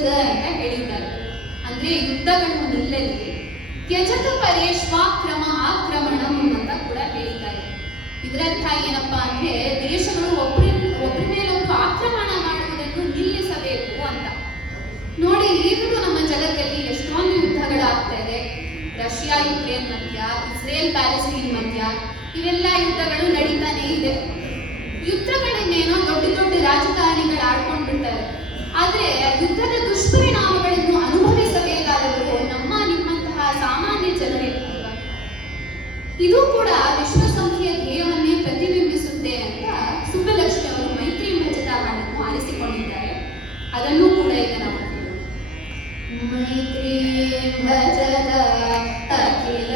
ನಿಲ್ಲಿಸುತ್ತ ಅಂತ ಹೇಳಿದ್ದಾರೆ. ಅಂದ್ರೆ ಯುದ್ಧಗಳು ನಿಲ್ಲಲಿ, ತ್ಯಜತ ಪರೇಶ್ವಾಕ್ರಮ ಆಕ್ರಮಣಂ ಅಂತ ಕೂಡ ಹೇಳಿದ್ದಾರೆ. ಇದರರ್ಥ ಏನಪ್ಪಾ ಅಂದ್ರೆ ದೇಶಗಳು ಒಬ್ಬರ ಮೇಲೊಬ್ರು ಆಕ್ರಮಣ ಮಾಡುವುದನ್ನು ನಿಲ್ಲಿಸಬೇಕು ಅಂತ. ನೋಡಿ, ಈಗಲೂ ನಮ್ಮ ಜಗತ್ತಲ್ಲಿ ಎಷ್ಟೊಂದು ಯುದ್ಧಗಳಾಗ್ತಾ ಇದೆ. ರಷ್ಯಾ ಯುಕ್ರೇನ್ ಮಧ್ಯ, ಇಸ್ರೇಲ್ ಪ್ಯಾಲೆಸ್ಟೈನ್ ಮಧ್ಯ, ಇವೆಲ್ಲ ಯುದ್ಧಗಳು ನಡೀತಾನೆ ಇದೆ. ಯುದ್ಧಗಳನ್ನೇನೋ ದೊಡ್ಡ ದೊಡ್ಡ ರಾಜಕಾರಣಿಗಳು ಆಡ್ಕೊಂಡು ಬಿಡ್ತಾರೆ. ಆದ್ರೆ ಯುದ್ಧದ ದುಷ್ಪರಿಣಾಮಗಳನ್ನು ಅನುಭವಿಸಬೇಕಾದವರು ನಮ್ಮ ನಿಮ್ಮಂತಹ ಸಾಮಾನ್ಯ ಜನರೇ ಅಲ್ವಾ? ಇದು ಕೂಡ ವಿಶ್ವಸಂಸ್ಥೆಯ ಧ್ಯೇಯವನ್ನೇ ಪ್ರತಿಬಿಂಬಿಸುತ್ತೆ ಅಂತ ಸುಬ್ಬಲಕ್ಷ್ಮಿ ಅವರು ಮೈತ್ರಿ ಭಜತಾ ಹಾಡನ್ನು ಆರಿಸಿಕೊಂಡಿದ್ದಾರೆ. ಅದನ್ನು ಕೂಡ ಈಗ ನಾವು ಮೈತ್ರಿ ಭಜದ ಅಖಿಲ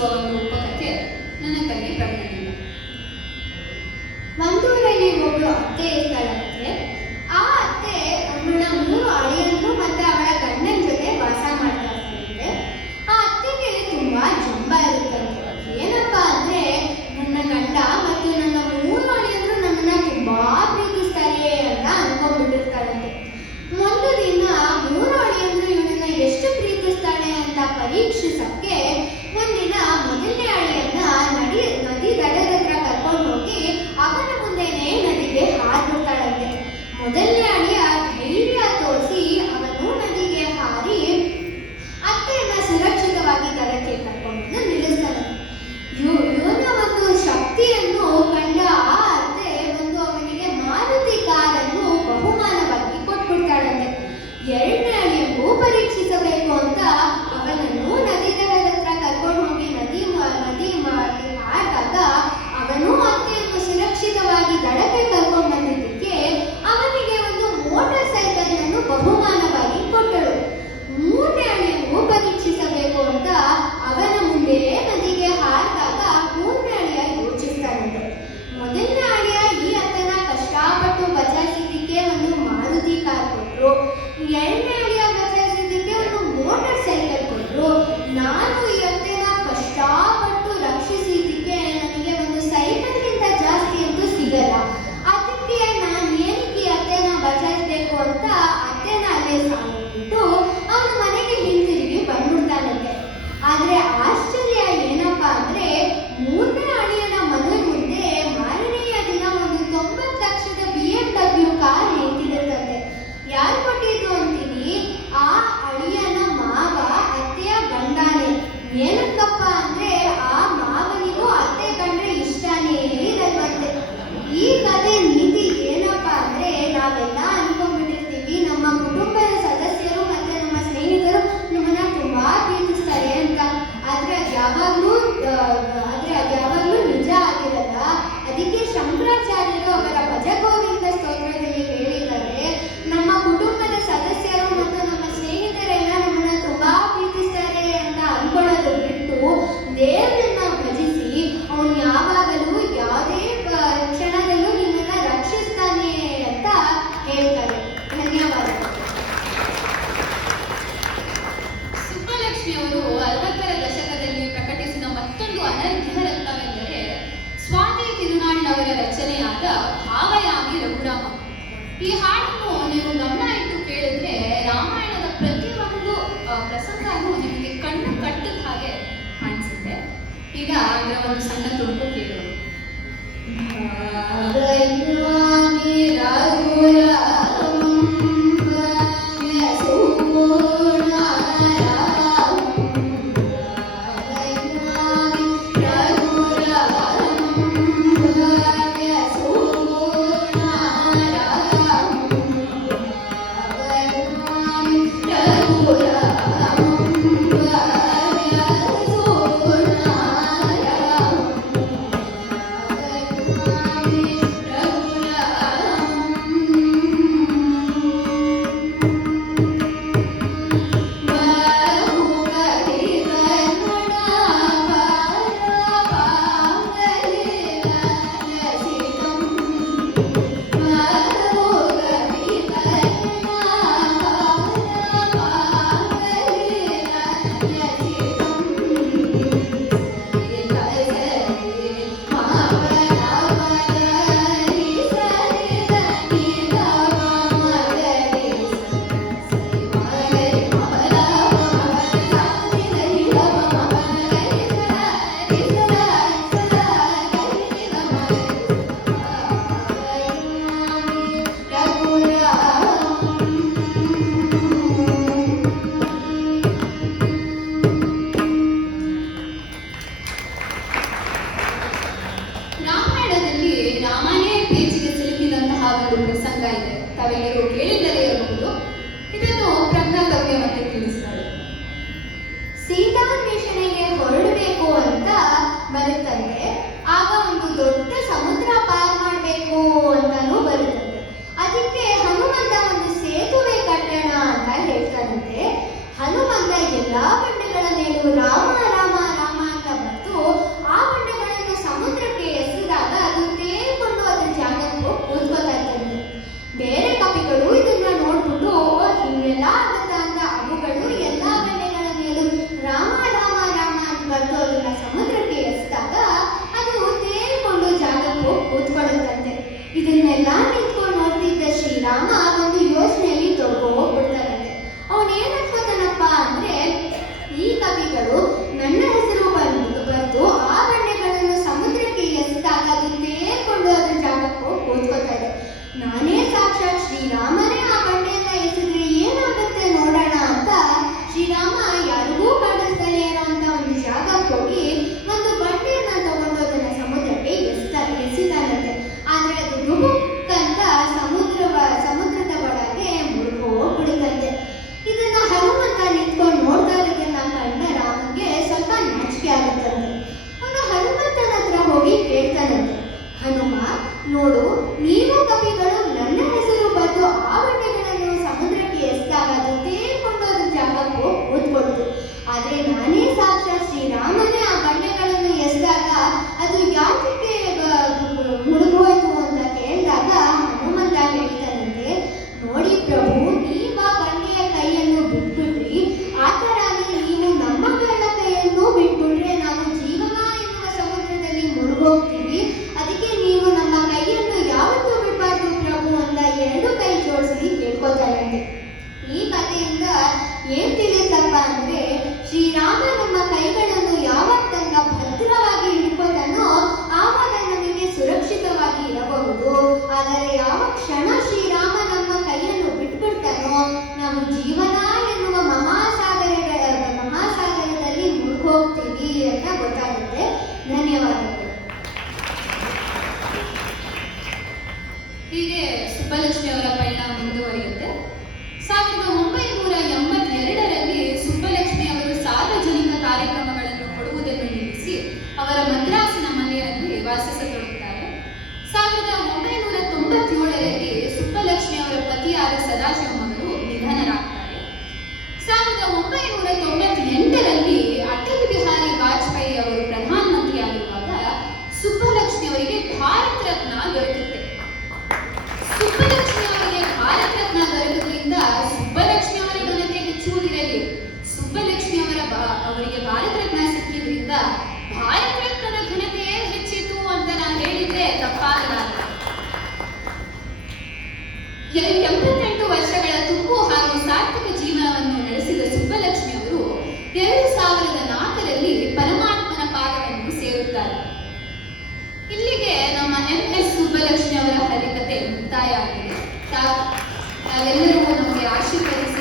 ತಿಳಿಸುವ ಒಂದು ಉಪಕಥೆ ನನ್ನ ತಂಗಿ ಪ್ರಜ್ಞೆಯಿಂದ. ಒಂದೂರಲ್ಲಿ ಒಬ್ಬಳು ಅತ್ತೆ ಇರ್ತಾಳಂತೆ. ಆ ಅತ್ತೆ ಅವಳ 3 ಅಳಿಯಂದ್ರು ಮತ್ತೆ ಅವಳ ಗಂಡನ ಜೊತೆ ವಾಸ ಮಾಡ್ತಾ ಇರ್ತಾಳಂತೆ. ಆ ಅತ್ತೆಗೆ ತುಂಬಾ ಜಂಬ ಇರುತ್ತಂತೆ. ಏನಪ್ಪಾ ಅಂದ್ರೆ, ನನ್ನ ಗಂಡ ಮತ್ತು ನನ್ನ 3 ಅಳಿಯಂದ್ರು ನನ್ನನ್ನ ತುಂಬಾ ಪ್ರೀತಿಸ್ತಾರೆ ಅಂತ ಅನ್ಕೊಂಡ್ಬಿಟ್ಟಿರ್ತಾಳಂತೆ. ಒಂದು ದಿನ 3 ಅಳಿಯಂದ್ರು ಇವಳನ್ನ ಎಷ್ಟು ಪ್ರೀತಿಸ್ತಾಳೆ ಅಂತ ಪರೀಕ್ಷಿಸಕ್ಕೆ ಒಂದಿನ ಮೊದಲನೇ ಅಳಿಯನ್ನ ನದಿ ದಡದ ಹತ್ರ ಕರ್ಕೊಂಡು ಹೋಗಿ ಅವನ ಮುಂದೆನೆ ನದಿಗೆ ಹಾರ್ಬಿಡ್ತಾಳಂತೆ. ಮೊದಲನೇ ಅಳಿಯ ಧೈರ್ಯ ತೋರಿಸಿ ಅವನು ನದಿಗೆ ಹಾರಿ ಅತ್ತೆಯನ್ನ ಸುರಕ್ಷಿತವಾಗಿ ದಡಕ್ಕೆ ಕರ್ಕೊಂಡು ನಿಲ್ಲಿಸ್ತಾನೆ. ಇವನ ಒಂದು ಶಕ್ತಿಯನ್ನು ಕಂಡ ಆ ಅತ್ತೆ ಅವನಿಗೆ ಮಾರುತಿ ಕಾರನ್ನು ಬಹುಮಾನವಾಗಿ ಕೊಟ್ಬಿಡ್ತಾಳಂತೆ. ಎರಡನೇ ಅಳಿಯಂಗೂ ಪರೀಕ್ಷಿಸಬೇಕು ಅಂತ ಅವನನ್ನು ನದಿ ದಡದ ಹತ್ರ ಕರ್ಕೊಂಡು ಹೋಗಿ ನದಿ ಆದಾಗ ಅವನು ಅತ್ತೆಯನ್ನು ಸುರಕ್ಷಿತವಾಗಿ ದಡಕ್ಕೆ ಕರ್ಕೊಂಡು ಬಂದಿದ್ದಕ್ಕೆ ಅವನಿಗೆ ಒಂದು ಮೋಟಾರ್ ಸೈಕಲ್ ಅನ್ನು ಬಹುಮಾನವಾಗಿ ಕೊಟ್ಟಳು. ಮೂರನೇ ಅಳಿಯಂಗೂ ಪರೀಕ್ಷಿಸಬೇಕು ಅಂತ ಅವನ ಮುಂದೆ ನದಿಗೆ ಹಾರಿದಾಗ ಮೂರನೇ ಅಳಿಯ ಯೋಚಿಸ್ತಾನಂತೆ. ಮೊದಲನೇ ಅಳಿಯ ಈ ಅತ್ತನ ಕಷ್ಟಪಟ್ಟು ಬಚಾಯಿಸಿದ್ದಕ್ಕೆ ಒಂದು ಮಾರುತಿ ಕಾರ್ ಕೊಟ್ಟರು. ಎರಡನೇ ಅಳಿಯ ಬಚಾಯಿಸಿದ್ದಕ್ಕೆ ಒಂದು ಮೋಟಾರ್ ಸೈಕಲ್ ಕೊಟ್ಟರು. ನಾನು ಈ ಅತ್ತೆನ ಕಷ್ಟಪಟ್ಟು ರಕ್ಷಿಸಿದ್ದಕ್ಕೆ ನನಗೆ ಒಂದು ಸೈಕಲ್ಗಿಂತ ಜಾಸ್ತಿ ಅಂತೂ ಸಿಗಲ್ಲ. ಅದಕ್ಕೆ ನಾನು ಏನಕ್ಕೆ ಈ ಅತ್ತೆನ ಬಚಾಯಿಸ್ಬೇಕು ಅಂತ ಅತ್ತೆನ ಅಲ್ಲೇ ಸಾಗಿಬಿಟ್ಟು ಅವನು ಮನೆಗೆ ಹಿಂತಿರುಗಿ ಬಂದ್ಬಿಡ್ತಾನಂತೆ. ಆದ್ರೆ ಆಶ್ಚರ್ಯ ಏನಪ್ಪಾ ಅಂದ್ರೆ, ಮೂರನೇ ಅಳಿಯನ ಮನೆ ಮುಂದೆ ಮಾರನೆಯ ದಿನ ಒಂದು 90 ಲಕ್ಷದ BMW ಕಾರ್ ನಿಂತಿರುತ್ತಂತೆ. ಯಾರು ಕೊಟ್ಟಿದ್ದು ಅಂತೀನಿ? ಆ ಅಳಿಯನ ಮಾವ ಅತ್ತೆಯ ಗಂಡನೇ. ಏನಕ್ಕಪ್ಪ ಅಂದ್ರೆ ಆ ಮಾವನಿಗೂ ಅತ್ತೆ ಕಂಡ್ರೆ ಇಷ್ಟನೇ ಇರಲ್ವಂತೆ. ಈ ಕಥೆ ನೀತಿ ಏನಪ್ಪಾ ಅಂದ್ರೆ, ನಾವೆಲ್ಲ ಅನ್ಕೊಂಡ್ಬಿಟ್ಟಿರ್ತೀವಿ ನಮ್ಮ ಕುಟುಂಬದ ಸದಸ್ಯರು ಮತ್ತೆ ನಮ್ಮ ಸ್ನೇಹಿತರು ನಮ್ಮನ್ನ ತುಂಬಾ ಪ್ರೀತಿಸ್ತಾರೆ ಅಂತ. ಆದ್ರೆ ಅದು ಯಾವಾಗ್ಲೂ ನಿಜ ಆಗಿರಲ್ಲ. ಅದಕ್ಕೆ ಶಂಕರಾಚಾರ್ಯರು ಅವರ ಭಜಗೋವಿಂದ ಸ್ತೋತ್ರದಲ್ಲಿ ಹೇಳಿದ್ದಾರೆ, ನಮ್ಮ ಕುಟುಂಬದ ಸದಸ್ಯರು ಮತ್ತು ನಮ್ಮ ಸ್ನೇಹಿತರೆಲ್ಲ ನಮ್ಮನ್ನ ತುಂಬಾ ಪ್ರೀತಿಸ್ತಾರೆ ಅಂತ ಅನ್ಕೊಳ್ಳೋದು ಬಿಟ್ಟು ದೇವರನ್ನ ಭಜಿಸಿ ಅವನು ಯಾವಾಗಲೂ ಯಾವುದೇ ಕ್ಷಣದಲ್ಲೂ ನಿಮ್ಮನ್ನ ರಕ್ಷಿಸ್ತಾನೆ ಅಂತ ಹೇಳ್ತಾರೆ. ಧನ್ಯವಾದಗಳು. ಸುಬ್ಬಲಕ್ಷ್ಮಿಯವರು 60ರ ದಶಕದಲ್ಲಿ ಪ್ರಕಟಿಸಿದ ಮತ್ತೊಂದು ಅನರ್ಘ್ಯ ರತ್ನವೆಂದರೆ ಸ್ವಾತಿ ತಿರುನಾಳ್ನವರ ರಚನೆಯಾದ ಭಾವಯಾಮಿ ರಘುರಾಮ. ಈ ಹಾಡನ್ನು ನೀವು ಗಮನ ಇಟ್ಟು ಕೇಳಿದ್ರೆ ರಾಮಾಯಣದ ಪ್ರತಿಯೊಂದು ಪ್ರಸಂಗನೂ ನಿಮಗೆ ಕಣ್ಣು ಕಟ್ಟಿದ ಹಾಗೆ ಕಾಣಿಸುತ್ತೆ. ಈಗ ಅದರ ಒಂದು ಸಣ್ಣ ತುಣುಕು ಕೇಳೋಣ. ಭಾವಯಾಮಿ ರಘುರಾಮ ತಾವೆಲ್ಲರೂ ಕೇಳಿದ್ದರೆ ಇರಬಹುದು. ಇದನ್ನು ಪ್ರಜ್ಞಾತವ್ಯ ಮತ್ತೆ ತಿಳಿಸ್ತಾರೆ. ಸೀತಾನ್ವೇಷಣೆಗೆ ಹೊರಡಬೇಕು ಅಂತ ಬರುತ್ತಂತೆ. ಆಗ ಒಂದು ದೊಡ್ಡ ಸಮುದ್ರ ಪಾರ್ ಮಾಡಬೇಕು ಅಂತಾನೂ ಬರುತ್ತಂತೆ. ಅದಕ್ಕೆ ಹನುಮಂತ ಒಂದು ಸೇತುವೆ ಕಟ್ಟೋಣ ಅಂತ ಹೇಳ್ತಾನಂತೆ. ಹನುಮಂತ ಎಲ್ಲಾ ಬಂಡೆಗಳ ಮೇಲೂ ರಾಮ ರಾಮ ರಾಮ ಅಂತ ನೋಡು, ನೀವು ಕವಿಗಳು ನನ್ನ ಹೆಸರು ಬರೆದು ಆ ಬಂಡೆಗಳನ್ನು ಸಮುದ್ರಕ್ಕೆ ಎಸ್ದಾಗ ಅದು ತೇಲ್ಕೊಂಡೋದ್ರ ಜಾಗಕ್ಕೂ ಓದ್ಕೊಡ್ತು. ಆದ್ರೆ ನಾನೇ ಸಾಕ್ಷಾತ್ ಶ್ರೀರಾಮನೇ ಆ ಬಂಡೆಗಳನ್ನು ಎಸ್ದಾಗ ಅದು ಯಾಕೆ ಮುಳುಗೋಯ್ತು ಅಂತ ಕೇಳಿದಾಗ ಹನುಮಂತ ಹೇಳ್ತಾನಂತೆ, ನೋಡಿ ಪ್ರಭು, ನೀವ ಬಂಡೆಯ ಕೈಯನ್ನು ಬಿಟ್ಬಿಟ್ರಿ, ಆ ತರಾನೇ ನೀವು ನಮ್ಮಗಳ ಕೈಯನ್ನು ಬಿಟ್ಬಿಟ್ರೆ ನಾವು ಜೀವನ ಎನ್ನುವ ಸಮುದ್ರದಲ್ಲಿ ಮುಳುಗೋಗ್ತೀವಿ. ಅದಕ್ಕೆ ನೀವು ನಮ್ಮ ಕೈಯನ್ನು ಯಾವತ್ತೂ ಬಿಡಬಾರ್ದು ಪ್ರಭು ಅಂತ ಎರಡು ಕೈ ಜೋಡಿಸಿ ಕೇಳ್ಕೊತಾರಂತೆ. ಈ ಕಥೆಯಿಂದ ಏನ್ ತಿಳಿಯುತ್ತಪ್ಪ ಅಂದ್ರೆ, ಶ್ರೀರಾಮ ನಮ್ಮ ಕೈಗಳನ್ನು ಯಾವಾಗ ತನಕ ಭದ್ರವಾಗಿ ಹಿಡ್ಕೊತಾನೋ ಆವಾಗ ನಮಗೆ ಸುರಕ್ಷಿತವಾಗಿ ಇರಬಹುದು. ಆದರೆ ಯಾವ ಕ್ಷಣ ಶ್ರೀರಾಮ ನಮ್ಮ ಕೈಯನ್ನು ಬಿಟ್ಬಿಡ್ತಾನೋ ನಾವು ಜೀವನ ಎನ್ನುವ ಮಹಾಸಾಗರದಲ್ಲಿ ಮುಳುಗೋಗ್ತೀವಿ ಅಂತ ಗೊತ್ತಾಗುತ್ತೆ. ಧನ್ಯವಾದಗಳು. ಹೀಗೆ ಸುಬ್ಬಲಕ್ಷ್ಮಿ ಅವರ ಪಯಣ ಮುಂದುವರಿಯುತ್ತೆ. 1982ರಲ್ಲಿ ಸುಬ್ಬಲಕ್ಷ್ಮಿ ಅವರು ಸಾರ್ವಜನಿಕ ಕಾರ್ಯಕ್ರಮಗಳನ್ನು ಕೊಡುವುದನ್ನು ನಿಲ್ಲಿಸಿ ಅವರ ಮದ್ರಾಸಿನ ಮನೆಯಲ್ಲಿ ವಾಸಿಸತೊಡಗುತ್ತಾರೆ. 1997ರಲ್ಲಿ ಸುಬ್ಬಲಕ್ಷ್ಮಿ ಅವರ ಪತಿಯಾದ ಸದಾಶಿವಮರು ನಿಧನರಾಗ್ತಾರೆ. 1998ರಲ್ಲಿ ಅಟಲ್ ಬಿಹಾರಿ ವಾಜಪೇಯಿ ಅವರು ಪ್ರಧಾನಮಂತ್ರಿಯಾಗಿರುವಾಗ ಸುಬ್ಬಲಕ್ಷ್ಮಿ ಅವರಿಗೆ ಭಾರತ ರತ್ನ ದೊರೆಯುತ್ತೆ. ಸುಬ್ಬಲಕ್ಷ್ಮಿ ಅವರಿಗೆ ಭಾರತ ರತ್ನ ದೊರೆಯುವುದರಿಂದ ಸುಬ್ಬಲಕ್ಷ್ಮಿ ಅವರ ಘನತೆ ಹೆಚ್ಚುವುದಿರಲಿ, ಸುಬ್ಬಲಕ್ಷ್ಮಿ ಅವರಿಗೆ ಭಾರತ ರತ್ನ ಸಿಕ್ಕಿದ್ರಿಂದ ಭಾರತ ರತ್ನದ ಘನತೆಯೇ ಹೆಚ್ಚಿತು ಅಂತ ನಾನು ಹೇಳಿದ್ರೆ ತಪ್ಪಾಗಲಾರದು. 88 ವರ್ಷಗಳ ತುಂಬು ಹಾಗೂ ಸಾರ್ಥಕ ಜೀವನವನ್ನು ನಡೆಸಿದ ಸುಬ್ಬಲಕ್ಷ್ಮಿ ಅವರು 2004ರಲ್ಲಿ ಪರಮಾತ್ಮನ ಪಾದವನ್ನು ಸೇರುತ್ತಾರೆ. ಇಲ್ಲಿಗೆ ನಮ್ಮ MS ಸುಬ್ಬಲಕ್ಷ್ಮಿ ಅವರ ಹರಿಕತೆ ಮುಕ್ತಾಯ ಆಗಿದೆ. ತಾವೆಲ್ಲರೂ ನಮಗೆ ಆಶೀರ್ವದಿಸಿ